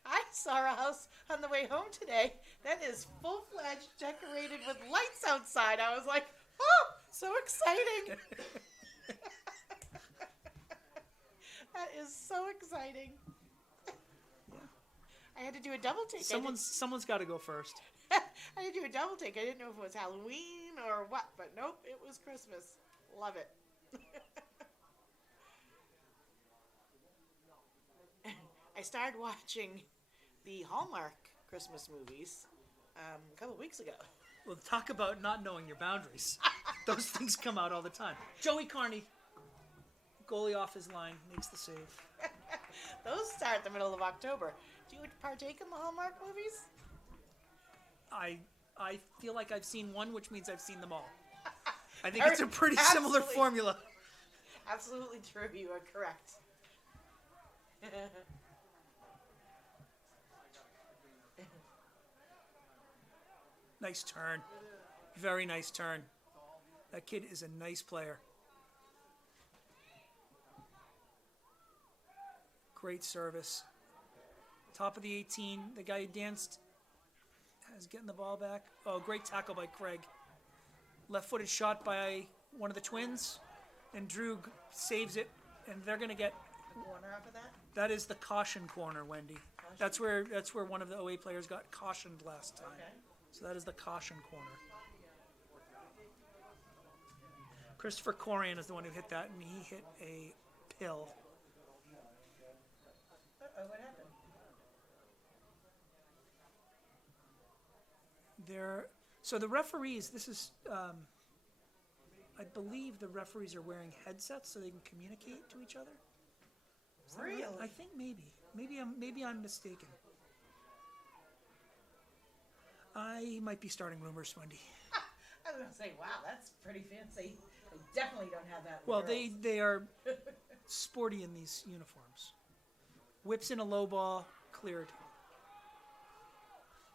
I saw a house on the way home today that is full-fledged, decorated with lights outside. I was like, oh, so exciting. That is so exciting. I had to do a double take. someone's got to go first. I had to do a double take. I didn't know if it was Halloween or what, but nope, it was Christmas. Love it. I started watching the Hallmark Christmas movies a couple weeks ago. Well, talk about not knowing your boundaries. Those things come out all the time. Joey Carney, goalie off his line, makes the save. Those start the middle of October. Do you partake in the Hallmark movies? I feel like I've seen one, which means I've seen them all. I think it's a pretty similar Absolutely. formula. Absolutely true. You are correct. Nice turn. Very nice turn. That kid is a nice player. Great service. Top of the 18. The guy who danced is getting the ball back. Oh, great tackle by Craig. Left-footed shot by one of the twins. And Drew saves it. And they're going to get... Corner off of that? That is the caution corner, Wendy. That's where one of the OA players got cautioned last time. Okay. So that is the caution corner. Christopher Corian is the one who hit that, and he hit a pill. Uh-oh, what happened? So the referees, this is, I believe the referees are wearing headsets so they can communicate to each other. Is that right? Really? I think maybe I'm mistaken. I might be starting rumors, Wendy. I was going to say, wow, that's pretty fancy. I definitely don't have that. Well, girls. they are sporty in these uniforms. Whips in a low ball, cleared.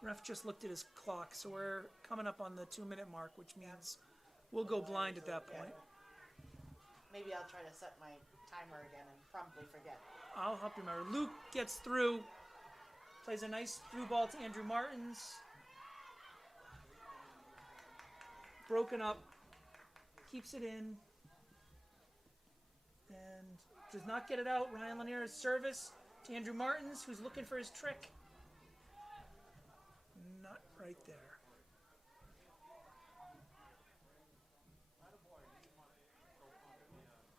Ref just looked at his clock, so we're coming up on the 2-minute mark, which means we'll go blind at that point. Maybe I'll try to set my timer again and promptly forget. I'll help you remember. Luke gets through, plays a nice through ball to Andrew Martins. Broken up, keeps it in, and does not get it out. Ryan Lanier's service to Andrew Martins, who's looking for his trick. Not right there.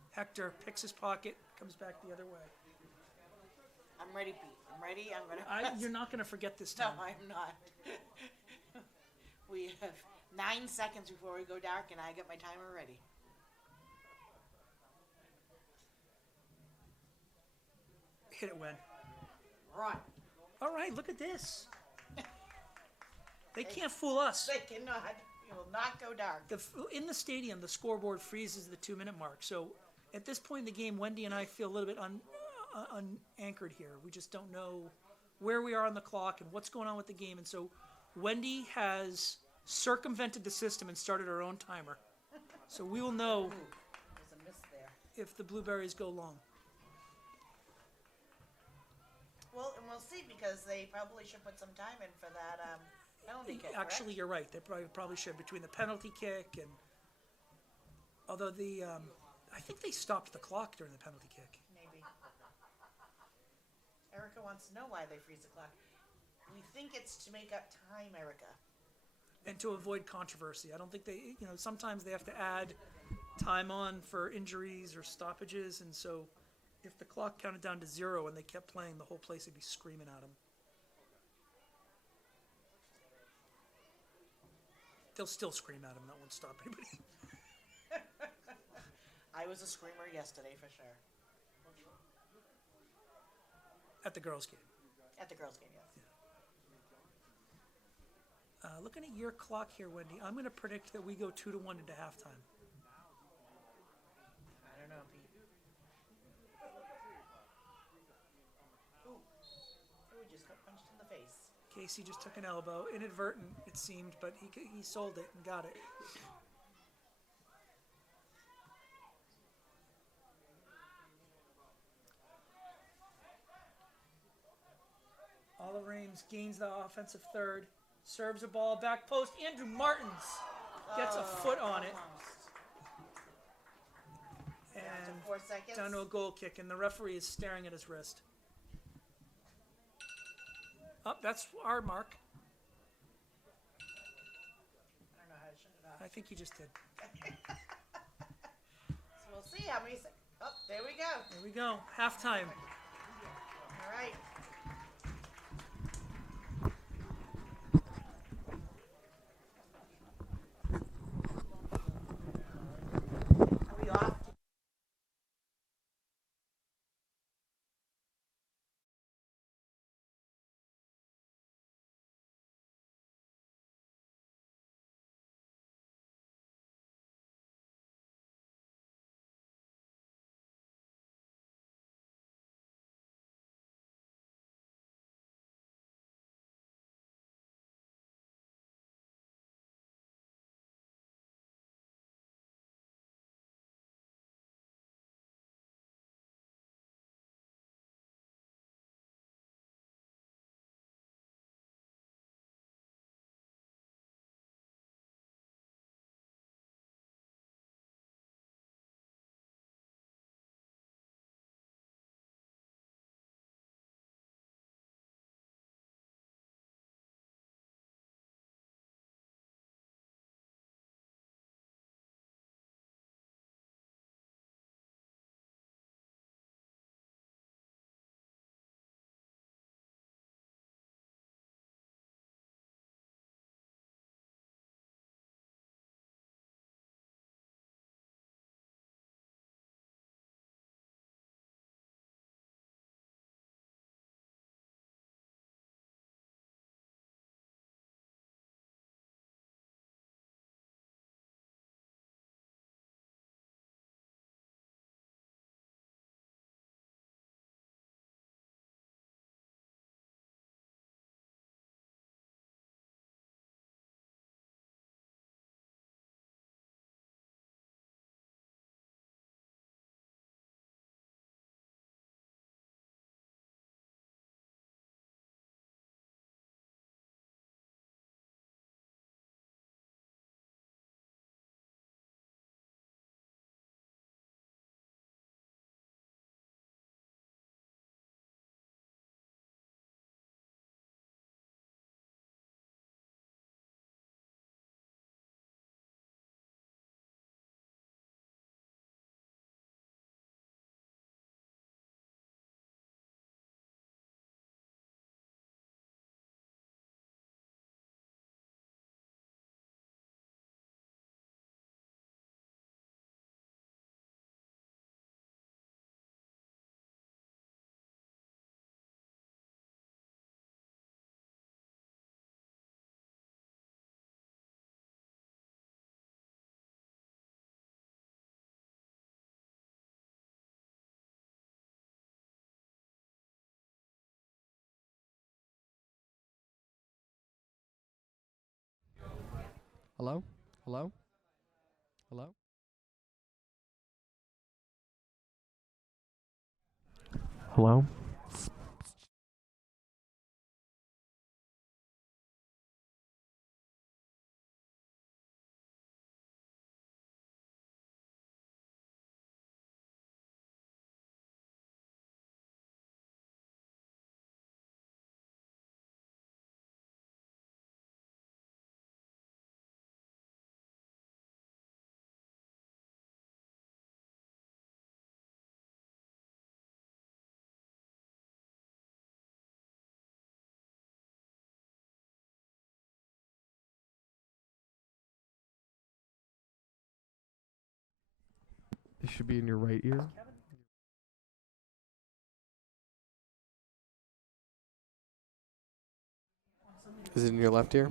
Hector picks his pocket, comes back the other way. I'm ready, Pete. I'm ready. I'm going to... You're not going to forget this No, time. I'm not. We have 9 seconds before we go dark, and I got my timer ready. Hit it, Wen. Run. All right, look at this. They can't fool us. They cannot. We will not go dark. In the stadium, the scoreboard freezes the 2-minute mark. So at this point in the game, Wendy and I feel a little bit unanchored here. We just don't know where we are on the clock and what's going on with the game. And so Wendy has circumvented the system and started her own timer. So we will know There's a miss there. if the blueberries go long. Well, and we'll see, because they probably should put some time in for that penalty kick. Actually, correct? you're right. They probably should, between the penalty kick and... Although I think they stopped the clock during the penalty kick. Maybe. Erica wants to know why they freeze the clock. We think it's to make up time, Erica. And to avoid controversy. I don't think they, sometimes they have to add time on for injuries or stoppages, and so if the clock counted down to 0 and they kept playing, the whole place would be screaming at them. They'll still scream at him, that won't stop anybody. it was a screamer yesterday for sure. At the girls' game. At the girls' game, yes. Looking at your clock here, Wendy, I'm going to predict that we go 2-1 into halftime. I don't know, Pete. Ooh, just got punched in the face. Casey just took an elbow, inadvertent it seemed, but he sold it and got it. Oliver Ames gains the offensive third, serves a ball back post. Andrew Martins gets a foot on it. Almost. And Down to 4 seconds. down to a goal kick, and the referee is staring at his wrist. That's our mark. I don't know how to shut it off. I think he just did. So we'll see how many seconds. Oh, there we go. There we go. Halftime. All right. Are we off? Hello? Hello? Hello? Hello? It should be in your right ear. Is it in your left ear?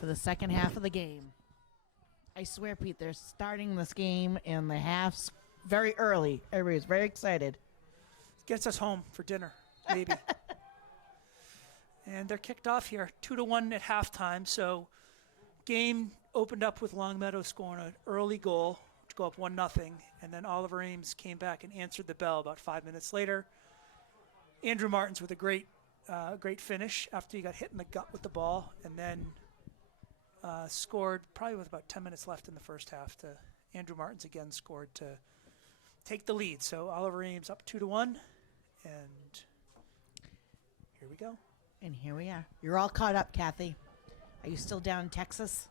for the second half of the game. I swear, Pete, they're starting this game in the halves very early. Everybody's very excited. Gets us home for dinner, maybe. And they're kicked off here, 2-1 at halftime. So game opened up with Longmeadow scoring an early goal to go up 1-0, and then Oliver Ames came back and answered the bell about 5 minutes later. Andrew Martins with a great finish after he got hit in the gut with the ball, and then scored probably with about 10 minutes left in the first half. Andrew Martins again scored to take the lead. So Oliver Ames up 2-1, and here we go. And here we are. You're all caught up, Kathy. Are you still down in Texas?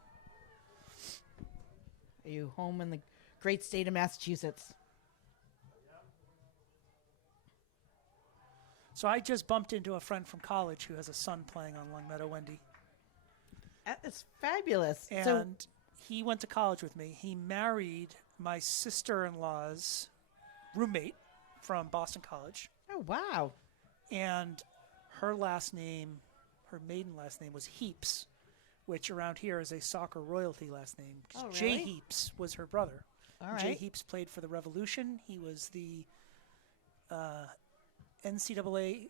Are you home in the great state of Massachusetts? So I just bumped into a friend from college who has a son playing on Longmeadow, Wendy. That is fabulous. And he went to college with me. He married my sister-in-law's roommate from Boston College. Oh, wow. And her maiden last name was Heaps, which around here is a soccer royalty last name. Oh, really? Jay Heaps was her brother. All right. Jay Heaps played for the Revolution. He was the NCAA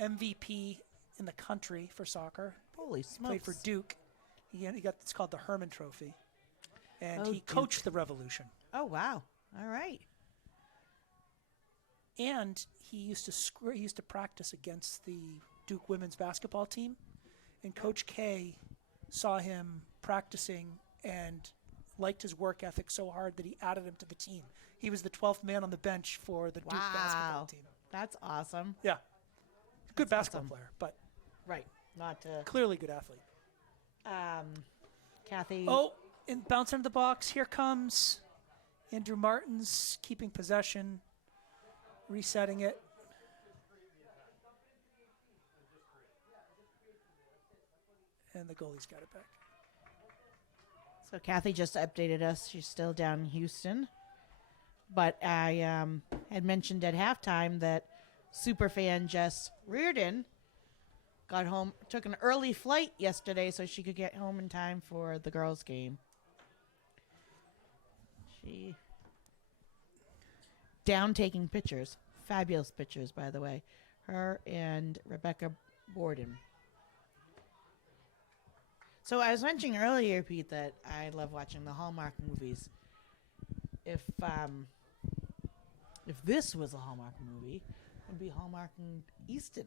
MVP in the country for soccer. Holy smokes. Played for Duke. He got it's called the Herman Trophy. And he Duke. coached the Revolution. Oh, wow. All right. And he used to practice against the Duke women's basketball team. And Coach K saw him practicing and liked his work ethic so hard that he added him to the team. He was the 12th man on the bench for the Duke basketball team. That's awesome. Yeah. Good basketball awesome. player, but Right. Not clearly good athlete. Kathy. Oh, and bouncing into the box. Here comes Andrew Martins keeping possession, resetting it. And the goalie's got it back. So Kathy just updated us. She's still down in Houston. But I had mentioned at halftime that superfan Jess Reardon got home, took an early flight yesterday so she could get home in time for the girls' game. She down taking pictures. Fabulous pictures, by the way. Her and Rebecca Borden. So I was mentioning earlier, Pete, that I love watching the Hallmark movies. If this was a Hallmark movie, it would be Hallmark in Easton.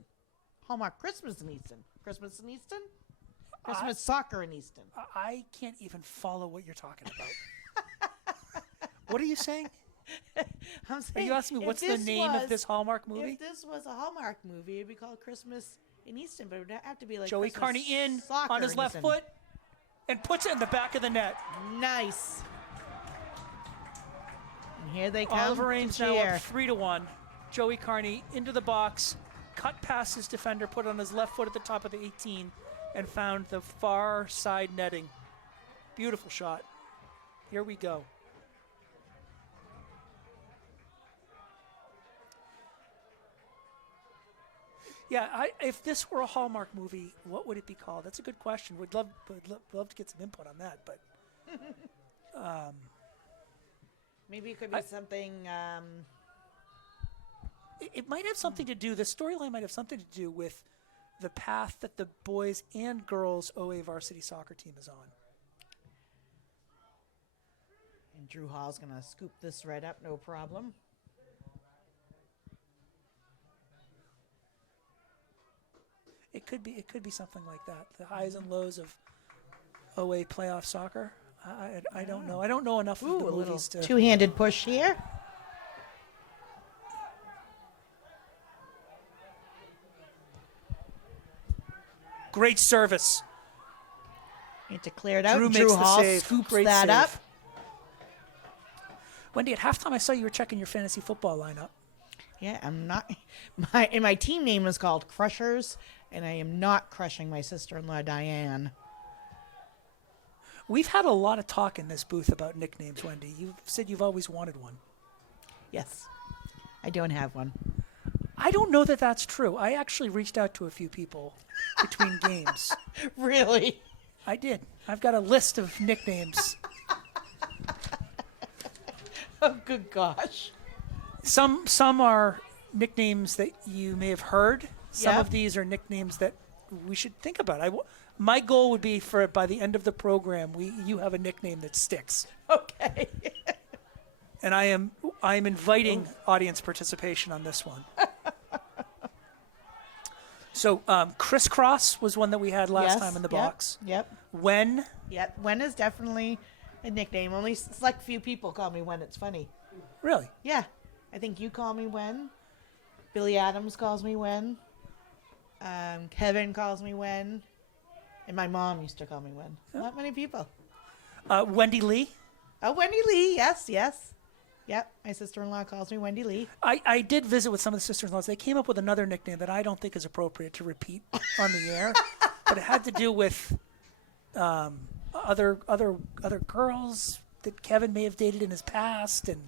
Hallmark Christmas in Easton. Christmas in Easton? Christmas soccer in Easton. I can't even follow what you're talking about. What are you saying? I'm Are saying, you asking me if what's the this name of was- this Hallmark movie? If this was a Hallmark movie, it'd be called Christmas in Easton, but it would have to be like Joey Christmas Carney in soccer on his in left Easton. foot and puts it in the back of the net. Nice. And here they come Oliver to Ames now cheer. up 3-1. Joey Carney into the box, cut past his defender, put it on his left foot at the top of the 18, and found the far side netting. Beautiful shot. Here we go. Yeah, if this were a Hallmark movie, what would it be called? That's a good question. Would love to get some input on that, but Maybe it could be something. it might have something to do. The storyline might have something to do with the path that the boys and girls OA varsity soccer team is on. And Drew Hall's going to scoop this right up, no problem. It could be something like that. The highs and lows of OA playoff soccer. I don't know. I don't know enough of the a little movies to. two-handed push here. Great service. Need to clear it out. Drew Drew makes the Hall save. scoops Great that save. up. Wendy, at halftime, I saw you were checking your fantasy football lineup. Yeah, I'm not. My team name is called Crushers, and I am not crushing my sister-in-law Diane. We've had a lot of talk in this booth about nicknames, Wendy. You've said you've always wanted one. Yes, I don't have one. I don't know that that's true. I actually reached out to a few people between games. Really? I did. I've got a list of nicknames. Oh, good gosh. Some are nicknames that you may have heard. Some Yeah. of these are nicknames that we should think about. My goal would be for by the end of the program, you have a nickname that sticks. Okay. And I am inviting audience participation on this one. So crisscross was one that we had last time in the box. Yep. When Yep. When is definitely a nickname. Only select few people call me When. It's funny. really? Yeah. I think you call me When. Billy Adams calls me When. Kevin calls me When. And my mom used to call me When. Not many people. Wendy Lee. Oh, Wendy Lee. Yes, yes. Yep. My sister-in-law calls me Wendy Lee. I did visit with some of the sisters-in-laws. They came up with another nickname that I don't think is appropriate to repeat on the air, but it had to do with other girls that Kevin may have dated in his past, and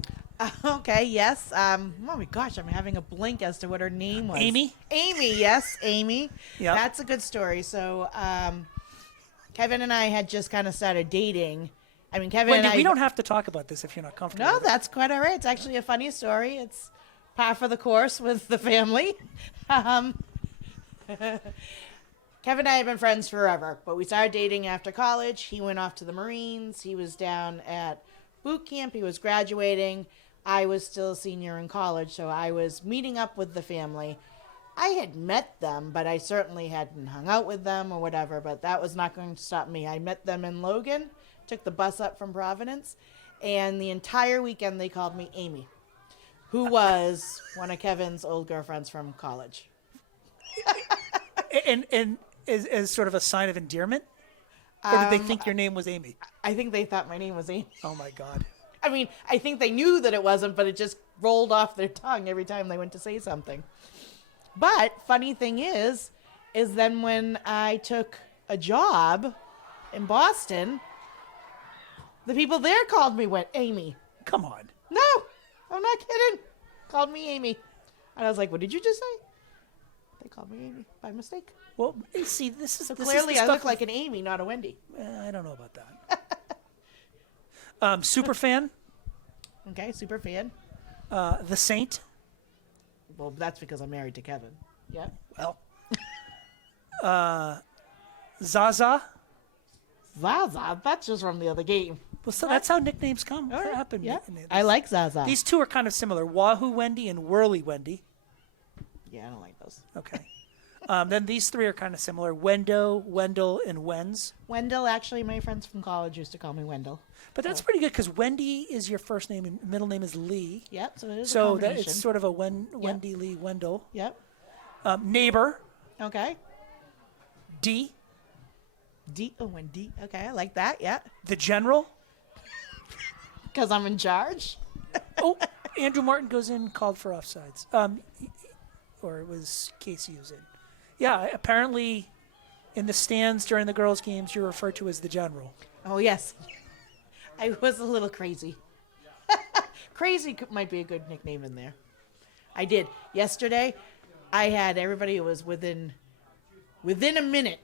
Okay, yes. Oh my gosh, I'm having a blink as to what her name was. Amy? Amy, yes, Amy. Yep. That's a good story. So, Kevin and I had just kind of started dating. I mean, Kevin Wendy, and I. we don't have to talk about this if you're not comfortable. No, with it. that's quite all right. It's actually a funny story. It's par for the course with the family. Kevin and I have been friends forever, but we started dating after college. He went off to the Marines. He was down at boot camp. He was graduating. I was still a senior in college, so I was meeting up with the family. I had met them, but I certainly hadn't hung out with them or whatever, but that was not going to stop me. I met them in Logan, took the bus up from Providence, and the entire weekend they called me Amy, who was one of Kevin's old girlfriends from college. And as sort of a sign of endearment? Or did they think your name was Amy? I think they thought my name was Amy. Oh, my God. I mean, I think they knew that it wasn't, but it just rolled off their tongue every time they went to say something. But funny thing is then when I took a job in Boston, the people there called me Amy. Come on. No, I'm not kidding. Called me Amy. And I was like, what did you just say? They called me Amy by mistake. Well, see, this is So this clearly is the I stuff look like an Amy, not a Wendy. I don't know about that. Super fan, Okay, super fan. The Saint. Well, that's because I'm married to Kevin. Yeah. Well, Zaza. Zaza, that's just from the other game. Well, so that's how nicknames come. All right, Happen. yeah. in this. I like Zaza. These two are kind of similar. Wahoo Wendy and Whirly Wendy. Yeah, I don't like those. Okay. Then these three are kind of similar. Wendo, Wendell, and Wens. Wendell, actually, my friends from college used to call me Wendell. But that's pretty good because Wendy is your first name and middle name is Lee. Yep, so it is a So that combination. it's sort of a Wendy Lee Wendell. Yep. Neighbor, Okay. D. Wendy. Okay, I like that. Yeah. The General. Because I'm in charge. Oh, Andrew Martin goes in, called for offsides. Or it was Casey who's in. Yeah, apparently in the stands during the girls' games, you're referred to as the General. Oh, yes. I was a little crazy. Crazy might be a good nickname in there. I did. Yesterday, I had everybody who was within a minute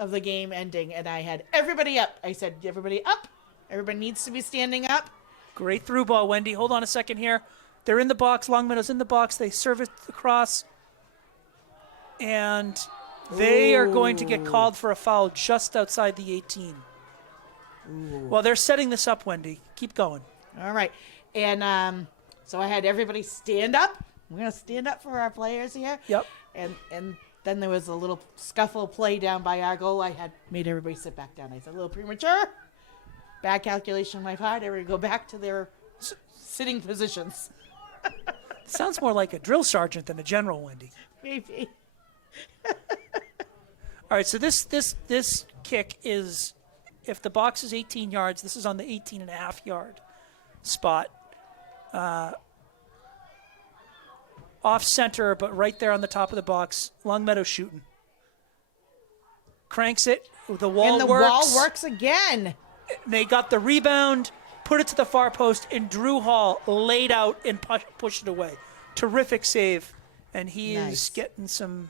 of the game ending, and I had everybody up. I said, everybody up. Everybody needs to be standing up. Great through ball, Wendy. Hold on a second here. They're in the box. Longmeadow's in the box. They serve it across. And they are going to get called for a foul just outside the 18. Well, they're setting this up, Wendy. Keep going. All right. And so I had everybody stand up. We're going to stand up for our players here. Yep. And then there was a little scuffle play down by our goal. I had made everybody sit back down. I said, a little premature. Bad calculation on my part. Everybody go back to their sitting positions. Sounds more like a drill sergeant than a general, Wendy. Maybe. All right, so this kick is, if the box is 18 yards, this is on the 18.5 yard spot. Off center, but right there on the top of the box. Longmeadow shooting. Cranks it. The wall And the works. wall works again. They got the rebound, put it to the far post, and Drew Hall laid out and pushed it away. Terrific save. And he Nice. is getting some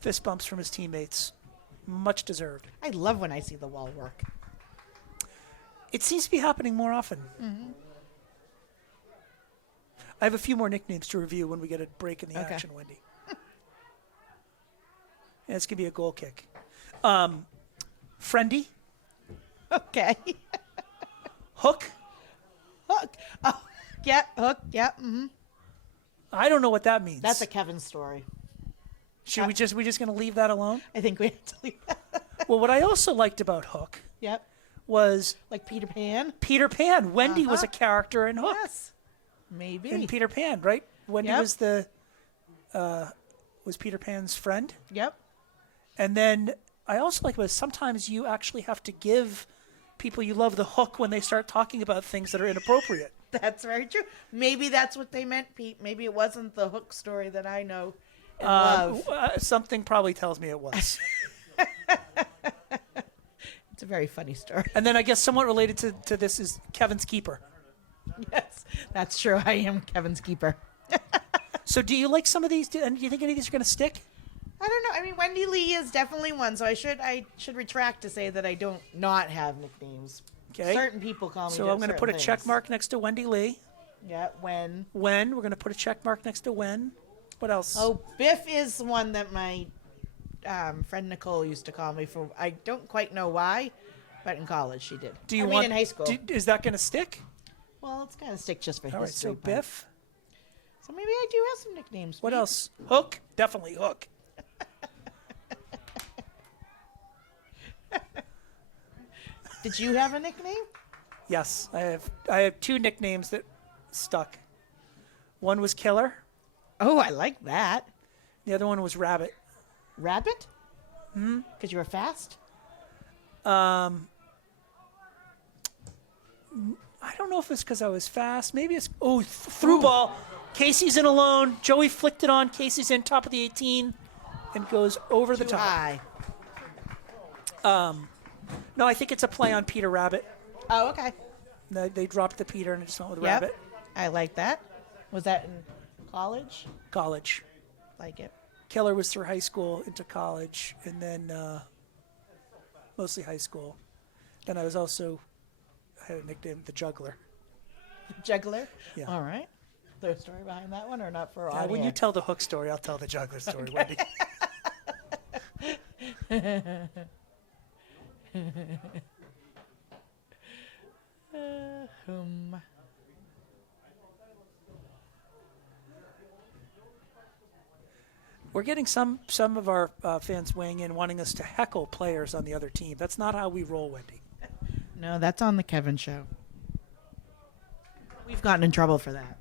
fist bumps from his teammates. Much deserved. I love when I see the wall work. It seems to be happening more often. I have a few more nicknames to review when we get a break in the Okay. action, Wendy. Yeah, it's going to be a goal kick. Friendy, Okay. Hook. Hook. Oh, yeah, hook. Yeah. I don't know what that means. That's a Kevin story. Should we just going to leave that alone? I think we have to leave that. Well, what I also liked about Hook Yep. was Like Peter Pan. Peter Pan. Wendy was a character in Hook. Yes. Maybe. In Peter Pan, right? Wendy Yep. was the was Peter Pan's friend. Yep. And then I also like was sometimes you actually have to give people you love the hook when they start talking about things that are inappropriate. That's very true. Maybe that's what they meant, Pete. Maybe it wasn't the hook story that I know and love. Something probably tells me it was. It's a very funny story. And then I guess somewhat related to this is Kevin's keeper. Yes, that's true. I am Kevin's keeper. So do you like some of these? And do you think any of these are going to stick? I don't know. I mean, Wendy Lee is definitely one, so I should retract to say that I don't not have nicknames. Okay. Certain people call me. So I'm going to put a check things. mark next to Wendy Lee. Yeah, when. When we're going to put a check mark next to when. What else? Oh, Biff is one that my friend Nicole used to call me for. I don't quite know why, but in college she did. do you I want mean, in high school? Is that going to stick? Well, it's kind of stick just for All right. history. So but- Biff. So maybe I do have some nicknames. What Pete. else? Hook. Definitely Hook. Did you have a nickname? Yes, I have two nicknames that stuck. One was Killer. Oh, I like that. The other one was Rabbit. Rabbit? Because you were fast? I don't know if it's because I was fast. Maybe it's through ball. Casey's in alone. Joey flicked it on. Casey's in top of the 18 and goes over the Too top. high. No, I think it's a play on Peter Rabbit. Oh, okay. They dropped the Peter and it just went with Yep. Rabbit. I like that. Was that in college? College. Like it. Killer was through high school into college and then mostly high school. Then I had a nickname, the Juggler. Juggler? Yeah. All right. Is there a story behind that one or not for When audio? you tell the Hook story, I'll tell the Juggler story, Wendy. We're getting some of our fans weighing in, wanting us to heckle players on the other team. That's not how we roll, Wendy. No, that's on the Kevin show. We've gotten in trouble for that.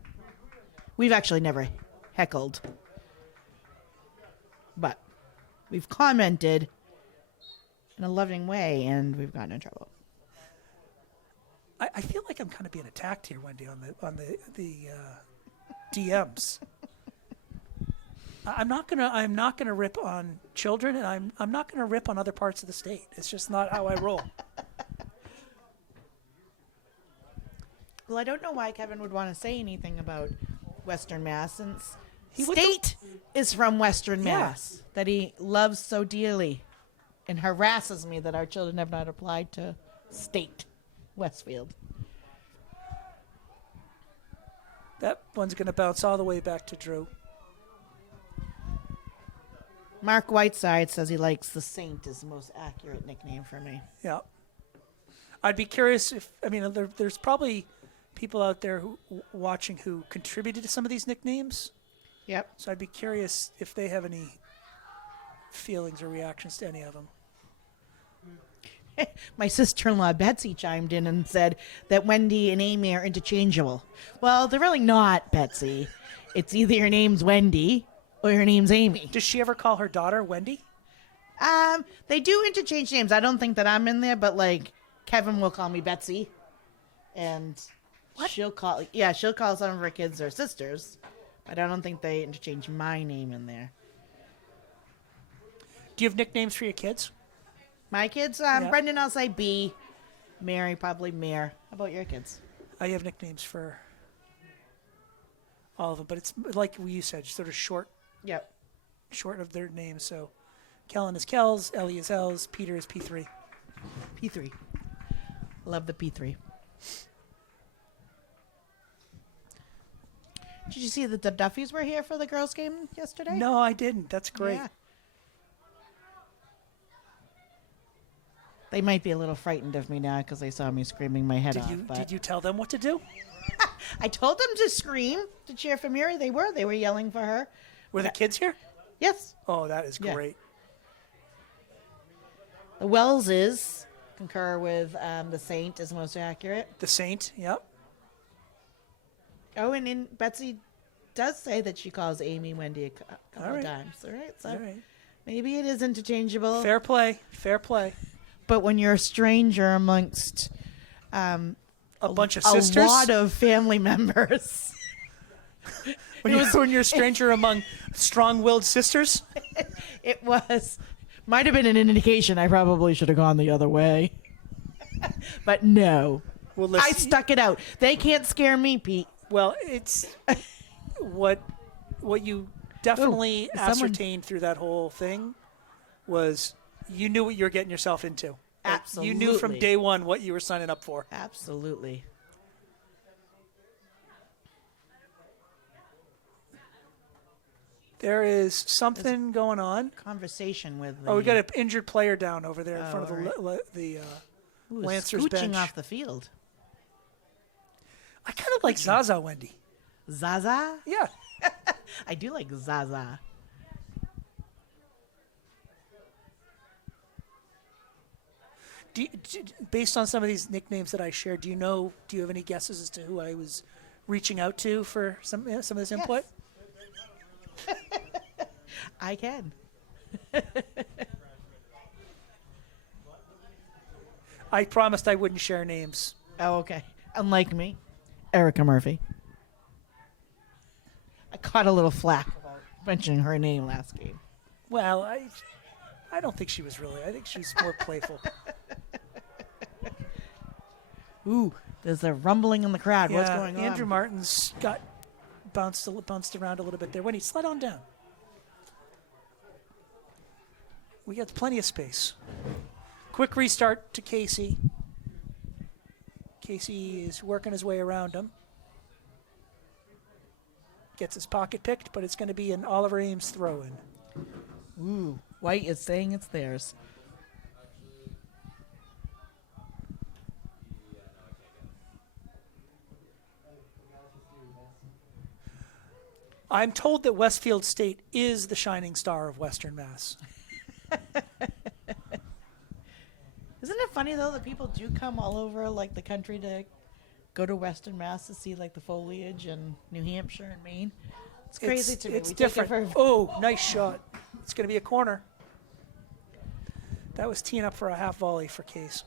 We've actually never heckled. But we've commented in a loving way and we've gotten in trouble. I feel like I'm kind of being attacked here, Wendy, on the DMs. I'm not gonna rip on children, and I'm not gonna rip on other parts of the state. It's just not how I roll. Well, I don't know why Kevin would want to say anything about Western Mass since would State is from Western Yeah. Mass that he loves so dearly and harasses me that our children have not applied to State Westfield. That one's gonna bounce all the way back to Drew. Mark Whiteside says he likes the Saint is the most accurate nickname for me. Yeah. I'd be curious there's probably people out there watching who contributed to some of these nicknames. Yep. So I'd be curious if they have any feelings or reactions to any of them. My sister-in-law Betsy chimed in and said that Wendy and Amy are interchangeable. Well, they're really not, Betsy. It's either your name's Wendy or your name's Amy. Does she ever call her daughter Wendy? They do interchange names. I don't think that I'm in there, but like Kevin will call me Betsy, and she'll call some of her kids their sisters, but I don't think they interchange my name in there. Do you have nicknames for your kids? My kids, Brendan, I'll say B. Mary, probably Mare. How about your kids? I have nicknames for all of them, but it's like you said, sort of short Yep. of their names. So Kellen is Kells, Ellie is L's, Peter is P3. P3. Love the P3. Did you see that the Duffys were here for the girls' game yesterday? No, I didn't. That's great. Yeah. They might be a little frightened of me now because they saw me screaming my head off. Did you tell them what to do? I told them to scream to cheer for Miri. They were yelling for her. Were the kids here? Yes. Oh, that is Yeah. great. The Wellses concur with the Saint is most accurate. The Saint, yep. Oh, and Betsy does say that she calls Amy Wendy a couple All right. of times. All right, so All right. maybe it is interchangeable. Fair play. Fair play. But when you're a stranger amongst A bunch of sisters. a lot of family members, When you're a stranger among strong-willed sisters. it might have been an indication I probably should have gone the other way. But no. Well, I listen, stuck it out. They can't scare me, Pete. Well, it's what you definitely Ooh, someone- ascertained through that whole thing was you knew what you were getting yourself into. Like, you knew from Absolutely. day one what you were signing up for. Absolutely. There is something going on. Conversation with the... Oh, we got an injured player down over there in front of all right. the Ooh, Lancers scooching bench. off the field. I kind of like Zaza, Wendy. Zaza? Yeah. I do like Zaza. Based on some of these nicknames that I shared, do you have any guesses as to who I was reaching out to for some of this input? I can. I promised I wouldn't share names. Oh, okay. Unlike me, Erica Murphy. I caught a little flack about mentioning her name last game. Well, I don't think she was really. I think she's more playful. Ooh, there's a rumbling in the crowd. What's Yeah, going on? Andrew Martin's got bounced around a little bit there. When he slid on down. We got plenty of space. Quick restart to Casey. Casey is working his way around him. Gets his pocket picked, but it's going to be an Oliver Ames throw-in. Ooh, White is saying it's theirs. I'm told that Westfield State is the shining star of Western Mass. Isn't it funny though that people do come all over like the country to go to Western Mass to see like the foliage in New Hampshire and Maine? It's crazy to me. It's We take it different. for- Oh, nice shot. It's going to be a corner. That was teeing up for a half volley for Case.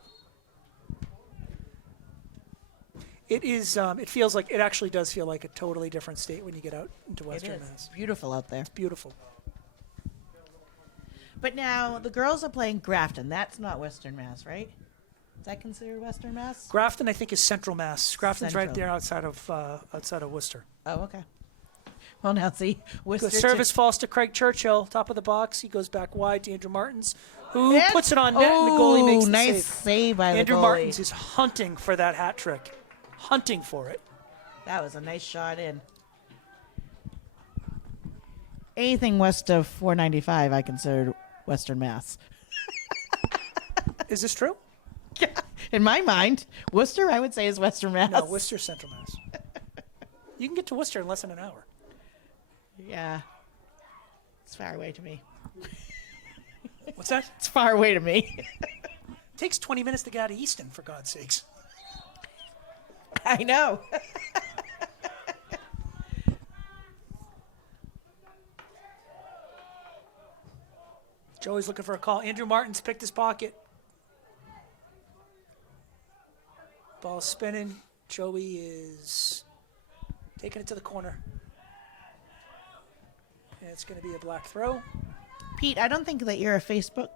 It is. It feels like it actually does feel like a totally different state when you get out into It Western is Mass. beautiful out there. Beautiful. But now the girls are playing Grafton. That's not Western Mass, right? Is that considered Western Mass? Grafton, I think, is Central Mass. Grafton's right Central. there outside of Worcester. Oh, okay. Well, now see, Worcester. The service falls to Craig Churchill, top of the box. He goes back wide to Andrew Martins, who And- puts it on net, and the goalie makes the nice save. save by Andrew the goalie. Martins is hunting for that hat trick. Hunting for it. That was a nice shot in. Anything west of 495, I consider Western Mass. Is this true? Yeah, in my mind, Worcester, I would say, is Western Mass. No, Worcester's Central Mass. You can get to Worcester in less than an hour. Yeah, it's far away to me. What's that? It's far away to me. It takes 20 minutes to get out of Easton, for God's sakes. I know. Joey's looking for a call. Andrew Martins picked his pocket. Ball spinning. Joey is taking it to the corner. And it's going to be a black throw. Pete, I don't think that you're a Facebook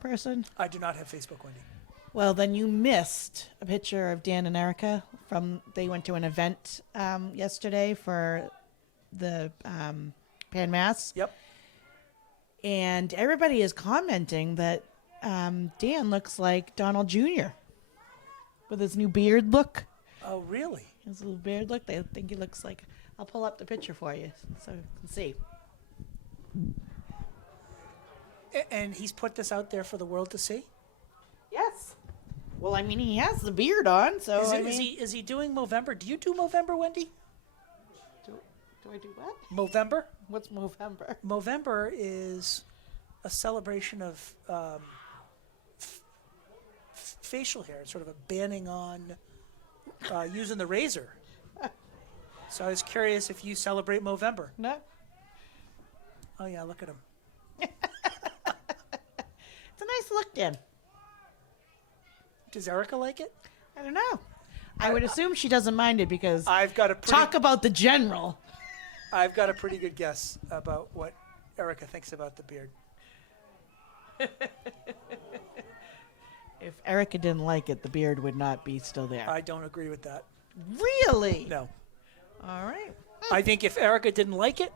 person. I do not have Facebook, Wendy. Well, then you missed a picture of Dan and Erica from. They went to an event yesterday for the Pan Mass. Yep. And everybody is commenting that Dan looks like Donald Jr. with his new beard look. Oh, really? His little beard look. They think he looks like. I'll pull up the picture for you so you can see. And he's put this out there for the world to see? Yes. Well, I mean, he has the beard on, so Is he doing Movember? Do you do Movember, Wendy? Do I do what? Movember? What's Movember? Movember is a celebration of facial hair. It's sort of a banning on using the razor. So I was curious if you celebrate Movember. No. Oh, yeah, look at him. It's a nice look, Dan. Does Erica like it? I don't know. I would assume she doesn't mind it because I've got a talk about the general. I've got a pretty good guess about what Erica thinks about the beard. If Erica didn't like it, the beard would not be still there. I don't agree with that. Really? No. All right. I think if Erica didn't like it,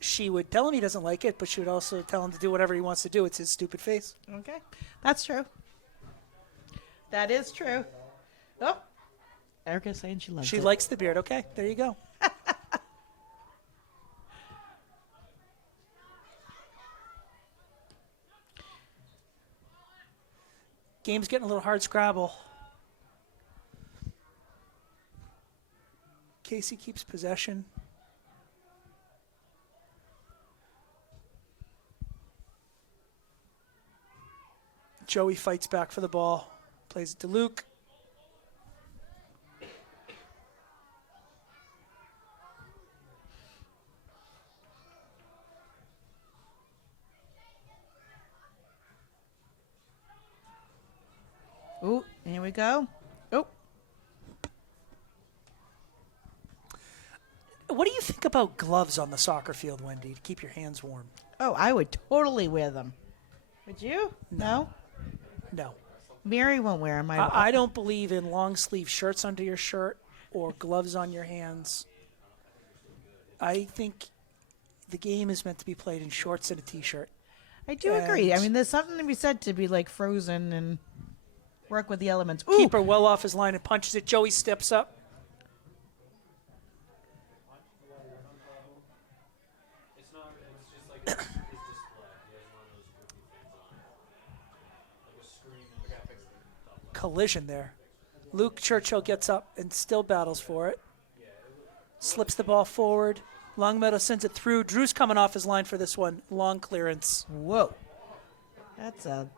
she would tell him he doesn't like it, but she would also tell him to do whatever he wants to do. It's his stupid face. Okay. That's true. That is true. Oh, Erica's saying she loves it. She likes the beard. Okay, there you go. Game's getting a little hard scrabble. Casey keeps possession. Joey fights back for the ball. Plays it to Luke. Ooh, here we go. Oh. What do you think about gloves on the soccer field, Wendy, to keep your hands warm? Oh, I would totally wear them. Would you? No? No. Mary won't wear them. I don't believe in long sleeve shirts under your shirt or gloves on your hands. I think the game is meant to be played in shorts and a t-shirt. I do agree. I mean, there's something to be said to be like frozen and work with the elements. Ooh. Keeper well off his line and punches it. Joey steps up. Collision there. Luke Churchill gets up and still battles for it. Slips the ball forward. Longmeadow sends it through. Drew's coming off his line for this one. Long clearance. Whoa. That's a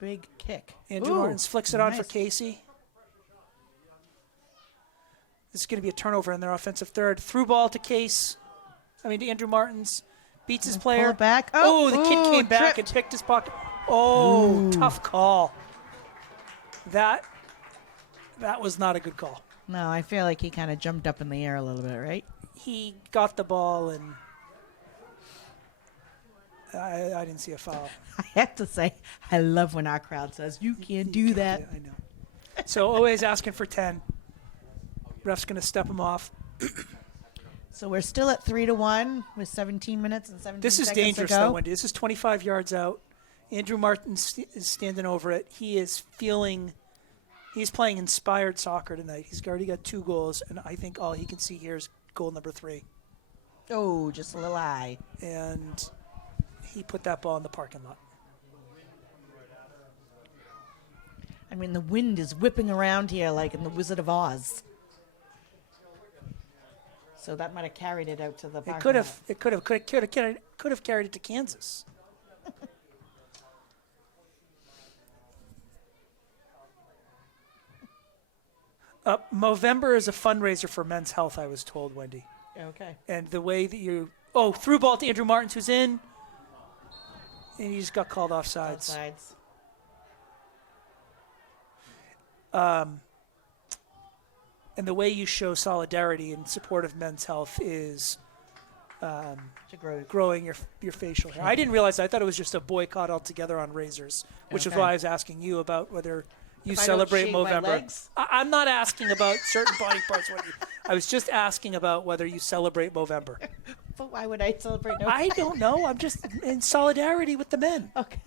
big kick. Andrew Ooh, Martins flicks it on nice. for Casey. This is going to be a turnover in their offensive third. Through ball to to Andrew Martins. Beats his player. Pull it back. Oh, the kid came back tripped. and picked his pocket. Oh, tough call. That was not a good call. No, I feel like he kind of jumped up in the air a little bit, right? He got the ball, and I didn't see a foul. I have to say, I love when our crowd says, you can't do that. Yeah, I know. So always asking for 10. Ref's going to step him off. So we're still at 3-1 with 17 minutes and 17 This is seconds dangerous, to go. though, Wendy. This is 25 yards out. Andrew Martin is standing over it. He's playing inspired soccer tonight. He's already got 2 goals, and I think all he can see here is goal number 3. Oh, just a little high. And he put that ball in the parking lot. I mean, the wind is whipping around here like in the Wizard of Oz. So that might have carried it out to the parking lot. It could have carried it to Kansas. Movember is a fundraiser for Men's Health, I was told, Wendy. Okay. And the way that through ball to Andrew Martins, who's in, and he just got called offsides. Offsides. And the way you show solidarity in support of Men's Health is growing your facial hair. I didn't realize that. I thought it was just a boycott altogether on razors, which is Okay. why I was asking you about whether you If I don't celebrate shave my Movember. legs? I'm not asking about certain body parts. I was just asking about whether you celebrate Movember. But why would I celebrate no I don't know. I'm just in solidarity with the men. Okay.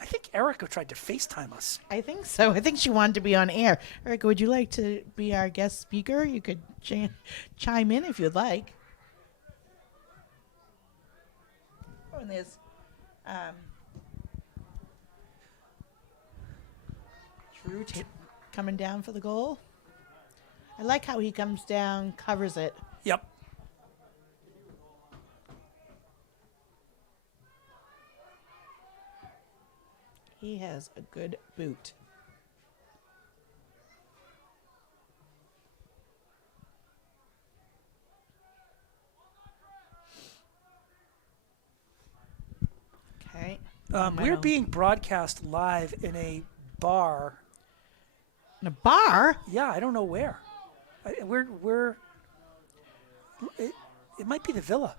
I think Erica tried to FaceTime us. I think so. I think she wanted to be on air. Erica, would you like to be our guest speaker? You could chime in if you'd like. Oh, and there's Drew coming down for the goal. I like how he comes down, covers it. Yep. He has a good boot. Okay. We're being broadcast live in a bar. In a bar? Yeah, I don't know where. We're. It might be the Villa.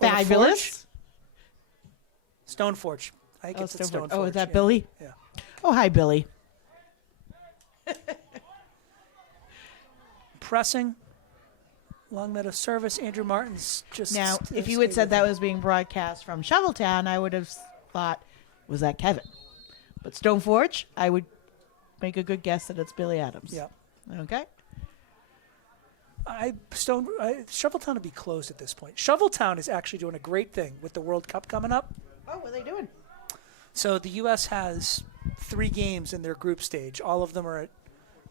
Fabulous. Stoneforge. I think it's at Stoneforge. Oh, is that yeah. Billy? Yeah. Oh, hi, Billy. Pressing. Longmeadow service. Andrew Martin's just. Now, if you had said that was being broadcast from Shoveltown, I would have thought, was that Kevin? But Stoneforge, I would make a good guess that it's Billy Adams. Yeah. Okay. Shoveltown would be closed at this point. Shoveltown is actually doing a great thing with the World Cup coming up. Oh, what are they doing? So the U.S. has 3 games in their group stage. All of them are at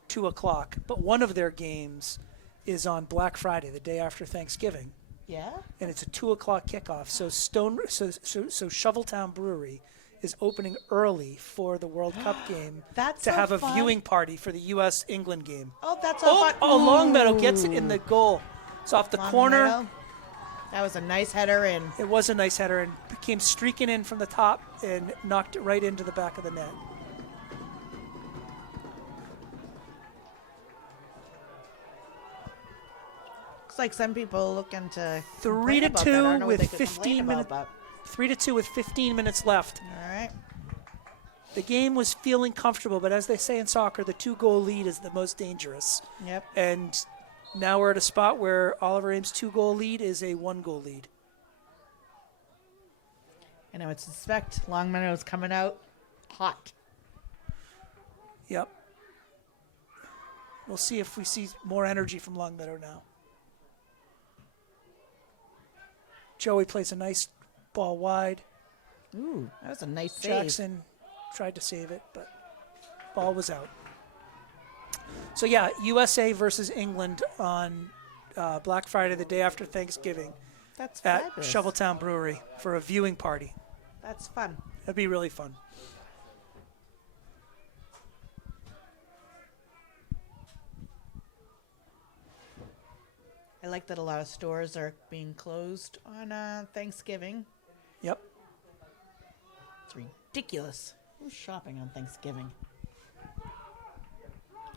2 o'clock. But one of their games is on Black Friday, the day after Thanksgiving. Yeah? And it's a 2 o'clock kickoff. So Shoveltown Brewery is opening early for the World Cup game That's to so have a fun. viewing party for the U.S.-England game. Oh, that's so fun. Longmeadow gets it Ooh. in the goal. It's off the corner. Longmeadow. That was a nice header in. It was a nice header and came streaking in from the top and knocked it right into the back of the net. Looks like some people looking to 3 to complain about that. I don't 2 know what with they could 15 complain about, minutes. but- 3 to 2 with 15 minutes left. All right. The game was feeling comfortable, but as they say in soccer, the 2-goal lead is the most dangerous. Yep. And now we're at a spot where Oliver Ames' 2-goal lead is a 1-goal lead. And I would suspect Longmeadow's coming out hot. Yep. We'll see if we see more energy from Longmeadow now. Joey plays a nice ball wide. Ooh, that was a nice save. Jackson tried to save it, but ball was out. So, yeah, USA versus England on Black Friday, the day after Thanksgiving, That's at fabulous. Shoveltown Brewery for a viewing party. That's fun. That'd be really fun. I like that a lot of stores are being closed on Thanksgiving. Yep. It's ridiculous. Who's shopping on Thanksgiving?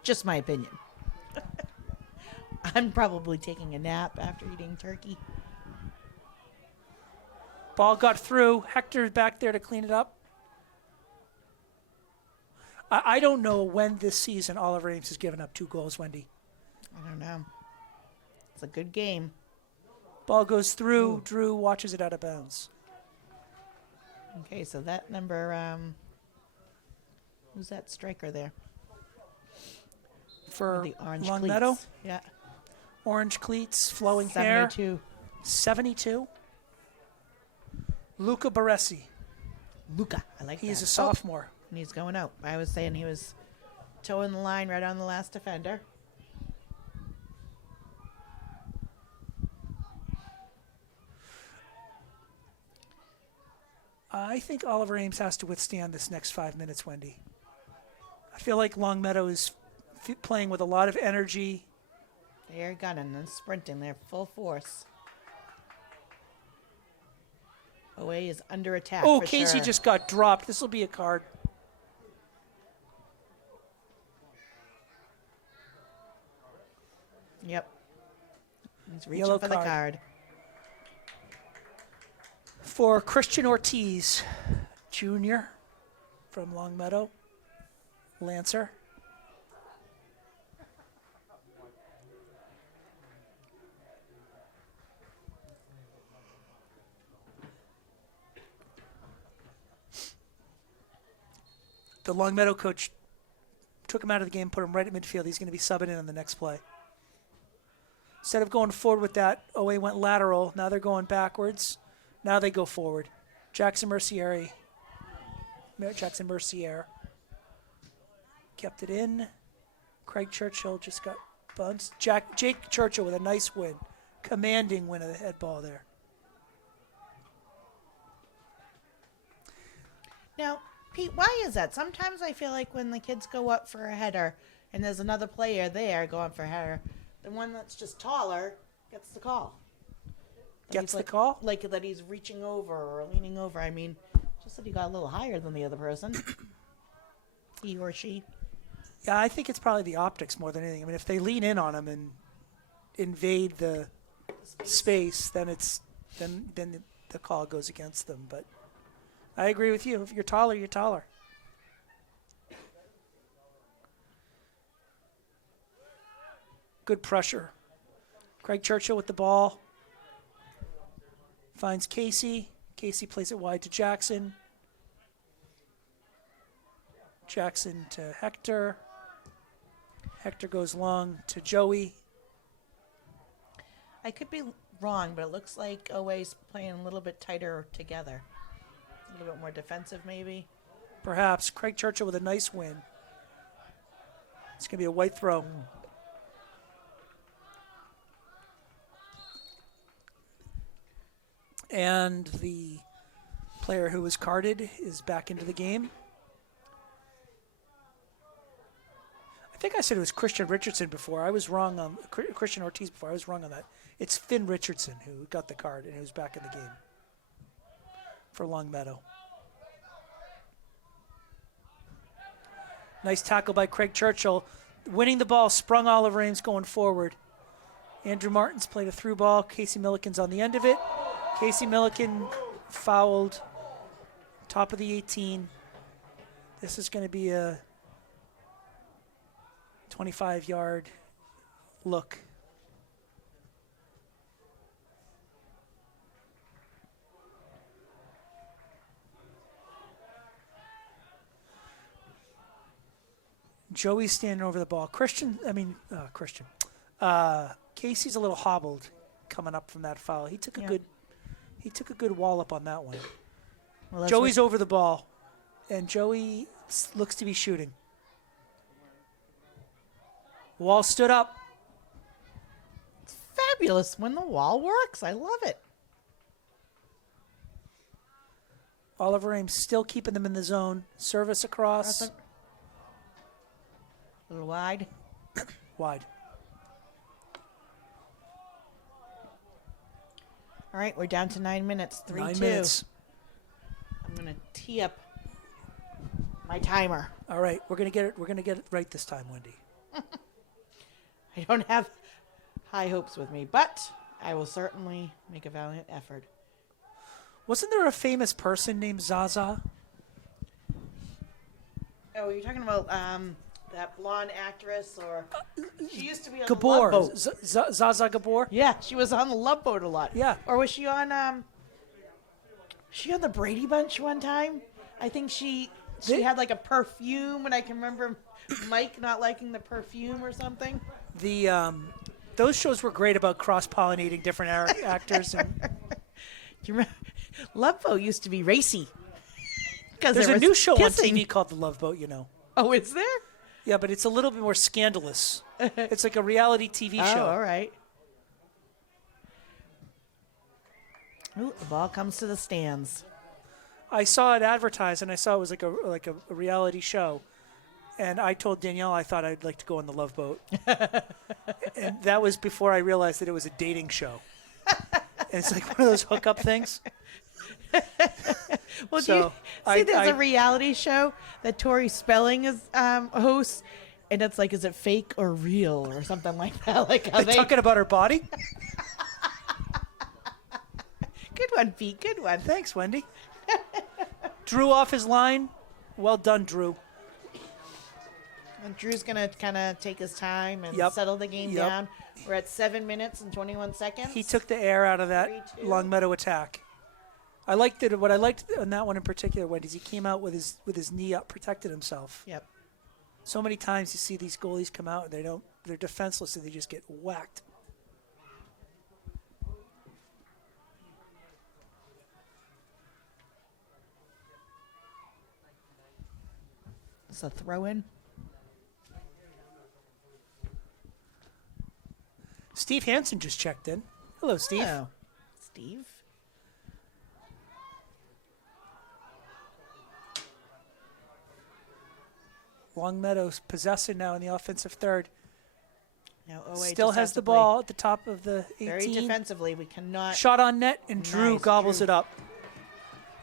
Just my opinion. I'm probably taking a nap after eating turkey. Ball got through. Hector's back there to clean it up. I don't know when this season Oliver Ames has given up 2 goals, Wendy. I don't know. It's a good game. Ball goes through. Ooh. Drew watches it out of bounds. Okay, so that number, who's that striker there? For the orange Longmeadow? cleats. Yeah. Orange cleats, flowing 72. hair. 72. Luca Baresi. Luca, I like that. He's a sophomore. And he's going out. I was saying he was towing the line right on the last defender. I think Oliver Ames has to withstand this next 5 minutes, Wendy. I feel like Longmeadow is playing with a lot of energy. They're gunning and sprinting. They're full force. OA is under attack. Oh, for Casey sure. just got dropped. This will be a card. Yep. He's reaching Yellow for the card. For Christian Ortiz, Jr. from Longmeadow, Lancer. The Longmeadow coach took him out of the game, put him right at midfield. He's going to be subbing in on the next play. Instead of going forward with that, OA went lateral. Now they're going backwards. Now they go forward. Jackson Mercier kept it in. Craig Churchill just got bunched. Jake Churchill with a nice win. Commanding win of the head ball there. Now, Pete, why is that? Sometimes I feel like when the kids go up for a header and there's another player there going for a header, the one that's just taller gets the call. Gets the call? Like that he's reaching over or leaning over. I mean, just that he got a little higher than the other person. He or she. Yeah, I think it's probably the optics more than anything. I mean, if they lean in on him and invade the space, then the call goes against them. But I agree with you. If you're taller, you're taller. Good pressure. Craig Churchill with the ball. Finds Casey. Casey plays it wide to Jackson. Jackson to Hector. Hector goes long to Joey. I could be wrong, but it looks like OA's playing a little bit tighter together. A little bit more defensive, maybe. Perhaps. Craig Churchill with a nice win. It's going to be a white throw. And the player who was carded is back into the game. I think I said it was Christian Richardson before. I was wrong on Christian Ortiz before. I was wrong on that. It's Finn Richardson who got the card and who's back in the game for Longmeadow. Nice tackle by Craig Churchill. Winning the ball, sprung Oliver Ames going forward. Andrew Martins played a through ball. Casey Milliken's on the end of it. Casey Milliken fouled. Top of the 18. This is going to be a 25-yard look. Joey's standing over the ball. Casey's a little hobbled coming up from that foul. He took a good wallop on that one. Well, Joey's over the ball, and Joey looks to be shooting. Wall stood up. It's fabulous when the wall works. I love it. Oliver Ames still keeping them in the zone. Service across. A little wide. Wide. All right, we're down to 9 minutes. 3-2. 9 minutes. I'm gonna tee up my timer. All right, we're gonna get it right this time, Wendy. I don't have high hopes with me, but I will certainly make a valiant effort. Wasn't there a famous person named Zaza? Oh, you're talking about that blonde actress, or she used to be on Gabor. the Love Boat. Zaza Gabor? Yeah, she was on the Love Boat a lot. Yeah. Or was she on the Brady Bunch one time? I think she had like a perfume, and I can remember Mike not liking the perfume or something. Those shows were great about cross-pollinating different actors. And Do you remember? Love Boat used to be racy. there's a new show kissing on TV called The Love Boat, you know. Oh, is there? Yeah, but it's a little bit more scandalous. It's like a reality TV Oh, show. all right. Ooh, the ball comes to the stands. I saw it advertised, and I saw it was like a reality show. And I told Danielle I thought I'd like to go on The Love Boat. And that was before I realized that it was a dating show. And it's like one of those hookup things. Well, So, do you see there's a reality show that Tori Spelling is hosts, and it's like, is it fake or real or something like that? Like how They're talking about her body? good one, Pete. Good one. Thanks, Wendy. Drew off his line. Well done, Drew. And Drew's going to kind of take his time and Yep. settle the game Yep. down. We're at 7 minutes and 21 seconds. He took the air out of that 3-2. Longmeadow attack. I liked it. What I liked on that one in particular, Wendy, is he came out with his knee up, protected himself. Yep. So many times you see these goalies come out and they're defenseless and they just get whacked. It's a throw-in. Steve Hansen just checked in. Hello, Steve. Oh, Steve. Longmeadow's possessing now in the offensive third. Now OA Still just has the to play ball at the top of the 18. very defensively. We cannot. Shot on net, and Drew Nice, gobbles Drew. it up.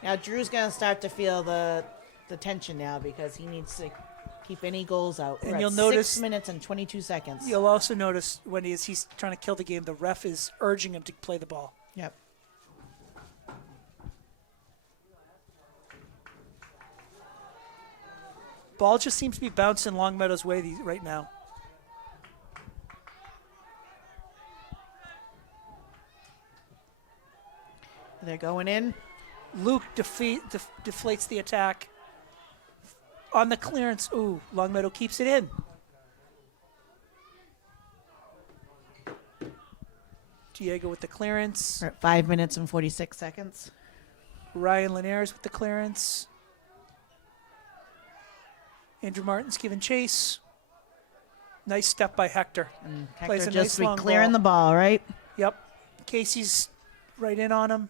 Now Drew's gonna start to feel the tension now because he needs to keep any goals out. And We're you'll at notice- 6 minutes and 22 seconds. You'll also notice when he's trying to kill the game, the ref is urging him to play the ball. Yep. Ball just seems to be bouncing Longmeadow's way right now. They're going in. Luke deflates the attack. On the clearance, ooh, Longmeadow keeps it in. Diego with the clearance. We're at 5 minutes and 46 seconds. Ryan Linares with the clearance. Andrew Martin's giving chase. Nice step by Hector. Plays Hector a just nice long clearing ball. the ball, right? Yep. Casey's right in on him.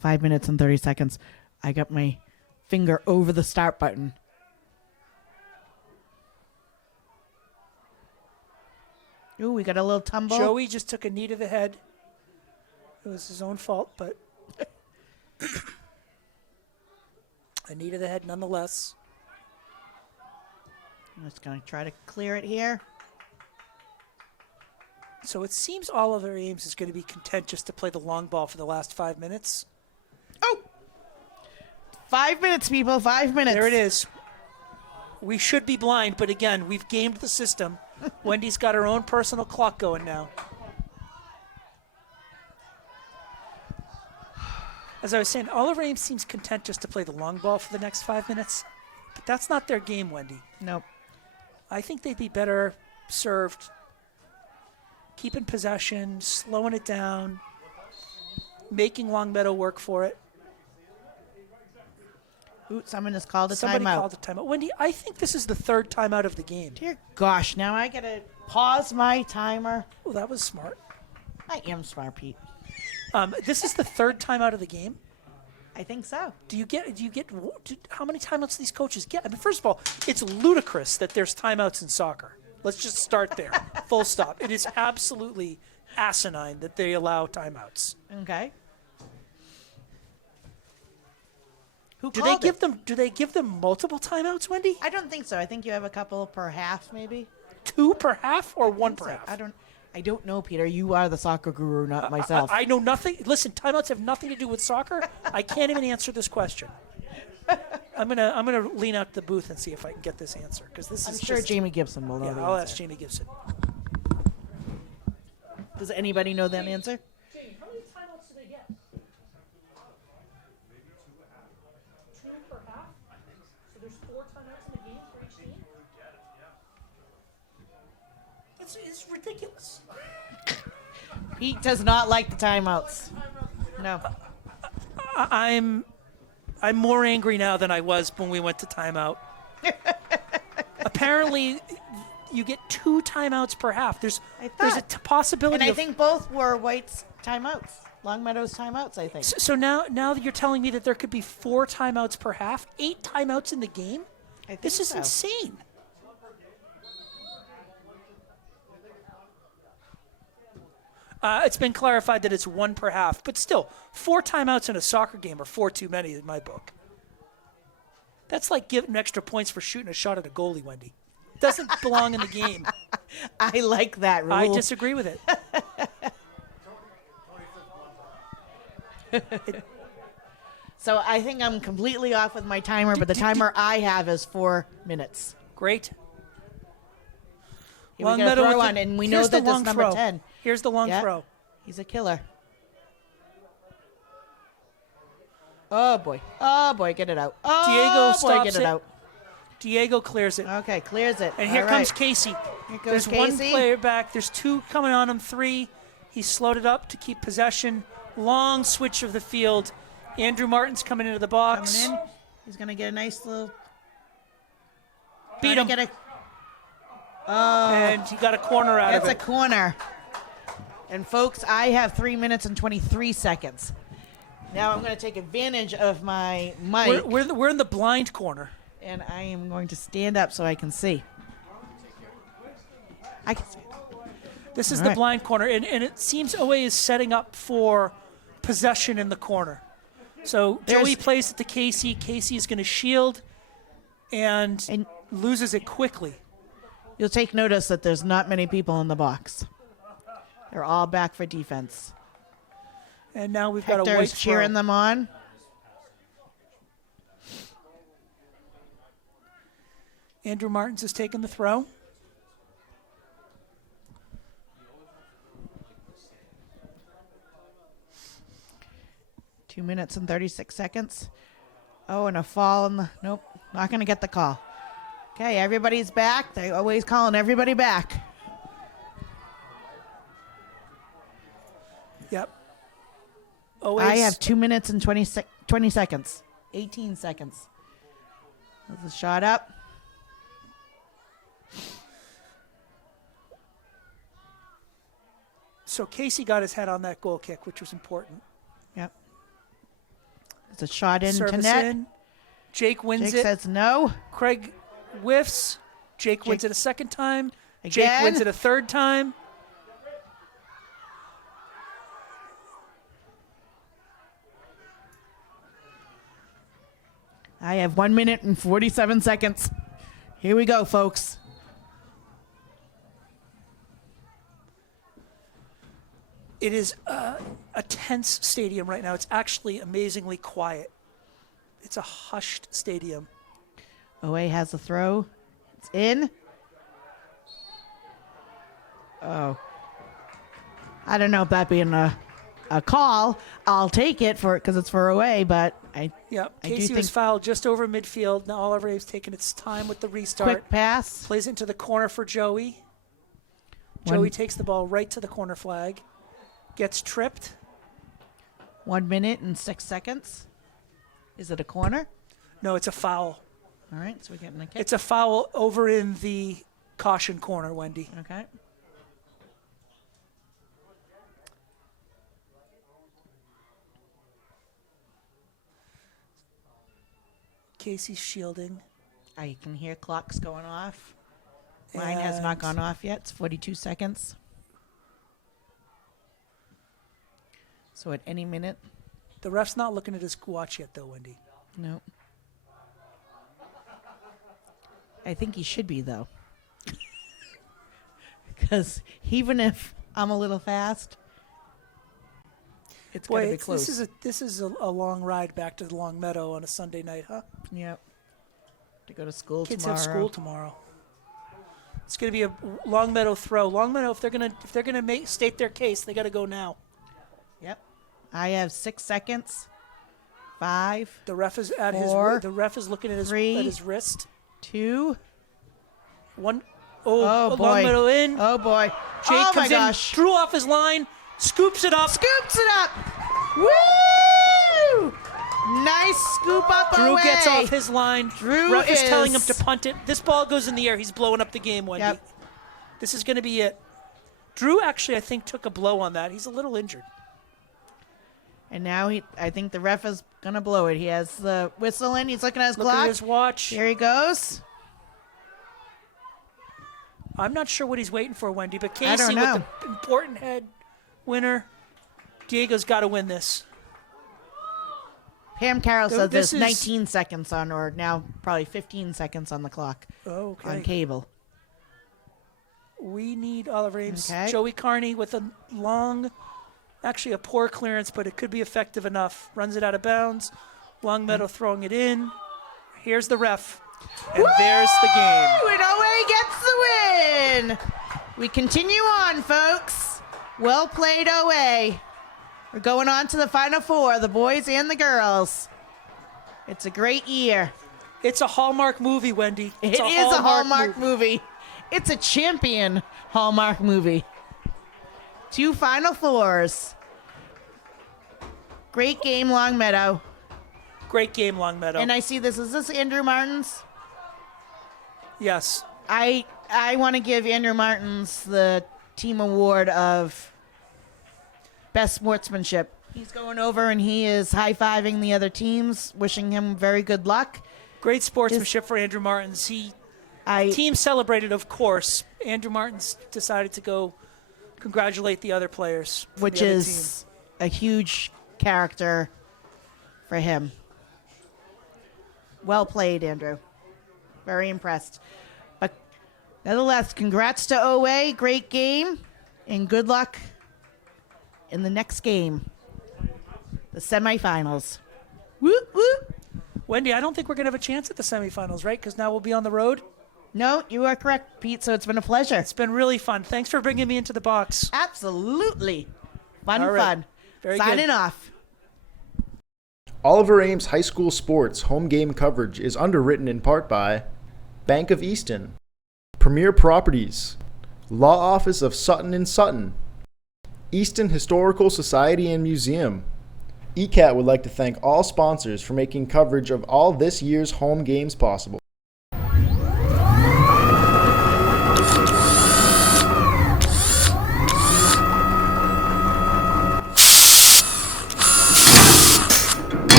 5 minutes and 30 seconds. I got my finger over the start button. Ooh, we got a little tumble. Joey just took a knee to the head. It was his own fault, but a knee to the head nonetheless. I'm just going to try to clear it here. So it seems Oliver Ames is going to be content just to play the long ball for the last 5 minutes. Oh! 5 minutes, people. 5 minutes. There it is. We should be blind, but again, we've gamed the system. Wendy's got her own personal clock going now. As I was saying, Oliver Ames seems content just to play the long ball for the next 5 minutes. But that's not their game, Wendy. Nope. I think they'd be better served keeping possession, slowing it down, making Longmeadow work for it. Ooh, someone has called a Somebody timeout. called a timeout. Wendy, I think this is the third timeout of the game. Dear gosh, now I got to pause my timer. Well, that was smart. I am smart, Pete. This is the third timeout of the game. I think so. How many timeouts do these coaches get? I mean, first of all, it's ludicrous that there's timeouts in soccer. Let's just start there. Full stop. It is absolutely asinine that they allow timeouts. Okay. Who Do called they it? give them multiple timeouts, Wendy? I don't think so. I think you have a couple per half, maybe. 2 per half or 1 per So, half? I don't know, Peter. You are the soccer guru, not myself. I know nothing. Listen, timeouts have nothing to do with soccer. I can't even answer this question. I'm gonna lean out the booth and see if I can get this answer because this I'm is sure just, Jamie Gibson will know Yeah, the I'll answer. ask Jamie Gibson. Does anybody know that answer? Jamie, how many timeouts do they get? 2 per half. So there's 4 timeouts in the game for each team. It's ridiculous. Pete does not like the timeouts. No. I'm more angry now than I was when we went to timeout. Apparently, you get 2 timeouts per half. There's a possibility. And I of, think both were White's timeouts. Longmeadow's timeouts, I think. so. Now that you're telling me that there could be 4 timeouts per half, 8 timeouts in the game. I think This is so. insane. It's been clarified that it's 1 per half, but still, 4 timeouts in a soccer game are 4 too many in my book. That's like giving extra points for shooting a shot at a goalie, Wendy. It doesn't belong in the game. I like that rule. I disagree with it. So I think I'm completely off with my timer, but the timer I have is 4 minutes. Great. Here we got a Longmeadow throw with on, the- and we know here's the that this long number throw. 10. Here's the long Yeah. throw. He's a killer. Oh, boy. Oh, boy. Get it out. Oh, Diego boy. stops Get it it. out. Diego clears it. Okay, clears it. And here All comes right. Casey. Here goes There's one Casey. player back. There's 2 coming on him, 3. He slowed it up to keep possession. Long switch of the field. Andrew Martin's coming into the box. Coming in. He's going to get a nice little... Beat trying him. to get a... And he got a corner out That's of a it. corner. And folks, I have 3 minutes and 23 seconds. Now I'm going to take advantage of my mic, We're in the blind corner. and I am going to stand up so I can see. I can see. This is All the right. blind corner, and it seems OA is setting up for possession in the corner. So There's- Joey plays it to Casey. Casey is going to shield and And- loses it quickly. You'll take notice that there's not many people in the box. They're all back for defense. And now we've got a white Hector's throw. cheering them on. Andrew Martins has taken the throw. Two minutes and 36 seconds. Oh, and a fall in the... Nope, not going to get the call. Okay, everybody's back. They're always calling everybody back. Yep. OA's, I have 2 minutes and 20 seconds. 18 seconds. There's a shot up. So Casey got his head on that goal kick, which was important. Yep. There's a shot into Service net. in. Jake wins Jake it. says no. Craig whiffs. Jake wins it a second time. Jake Again. wins it a third time. I have 1 minute and 47 seconds. Here we go, folks. It is a tense stadium right now. It's actually amazingly quiet. It's a hushed stadium. OA has a throw. It's in. Oh. I don't know if that being a call. I'll take it for because it's for OA, but I Yep. I do Casey was think- fouled just over midfield. Now Oliver Ames taking its time with the restart. quick pass. Plays into the corner for Joey. One- Joey takes the ball right to the corner flag. Gets tripped. 1 minute and 6 seconds. Is it a corner? No, it's a foul. All right, so we're getting a kick. It's a foul over in the caution corner, Wendy. Okay. Casey's shielding. I can hear clocks going off. Mine has not And- gone off yet. It's 42 seconds. So at any minute, The ref's not looking at his watch yet, though, Wendy. no. I think he should be, though. Because even if I'm a little fast, it's going to Boy, be close. this is a long ride back to Longmeadow on a Sunday night, huh? Yep. To go to school Kids tomorrow. have school tomorrow. It's going to be a Longmeadow throw. Longmeadow, if they're gonna state their case, they got to go now. Yep. I have 6 seconds. 5, The ref is at Four, his. The ref is looking at three. his wrist. 2. One. Oh, boy. Longmeadow in. Oh, boy. Jake oh, my comes in, gosh. drew off his line, scoops it up. Scoops it up. Woo! Nice scoop up Drew away. gets off his line. Drew Ref is telling him is- to punt it. This ball goes in the air. He's blowing up the game, Wendy. Yep. This is going to be it. Drew actually, I think, took a blow on that. He's a little injured. And now I think the ref is going to blow it. He has the whistle in. He's looking at his Look clock. at his watch. Here he goes. I'm not sure what he's waiting for, Wendy, but I don't Casey know. with the important head winner. Diego's got to win this. Pam Carroll So said this there's is- 19 seconds on, or now probably 15 seconds on the clock Oh, okay. on cable. We need Oliver Ames. Okay. Joey Carney with a long Actually, a poor clearance, but it could be effective enough. Runs it out of bounds. Longmeadow throwing it in. Here's the ref. And there's the game. And OA gets the win. We continue on, folks. Well played, OA. We're going on to the Final Four, the boys and the girls. It's a great year. It's a Hallmark movie, Wendy. It is a Hallmark movie. It's a champion Hallmark movie. 2 Final Fours. Great game, Longmeadow. Great game, Longmeadow. And I see this. Is this Andrew Martins? Yes. I want to give Andrew Martins the team award of best sportsmanship. He's going over and he is high-fiving the other teams, wishing him very good luck. Great sportsmanship for Andrew Martins. Team celebrated, of course. Andrew Martins decided to go congratulate the other players. Which is a huge character for him. Well played, Andrew. Very impressed. But nevertheless, congrats to OA. Great game. And good luck in the next game. The semifinals. Whoop, whoop. Wendy, I don't think we're going to have a chance at the semifinals, right? Because now we'll be on the road. No, you are correct, Pete, so it's been a pleasure. It's been really fun. Thanks for bringing me into the box. Absolutely. Fun. Very Signing good. off. Oliver Ames High School Sports home game coverage is underwritten in part by Bank of Easton, Premier Properties, Law Office of Sutton and Sutton, Easton Historical Society and Museum. ECAT would like to thank all sponsors for making coverage of all this year's home games possible.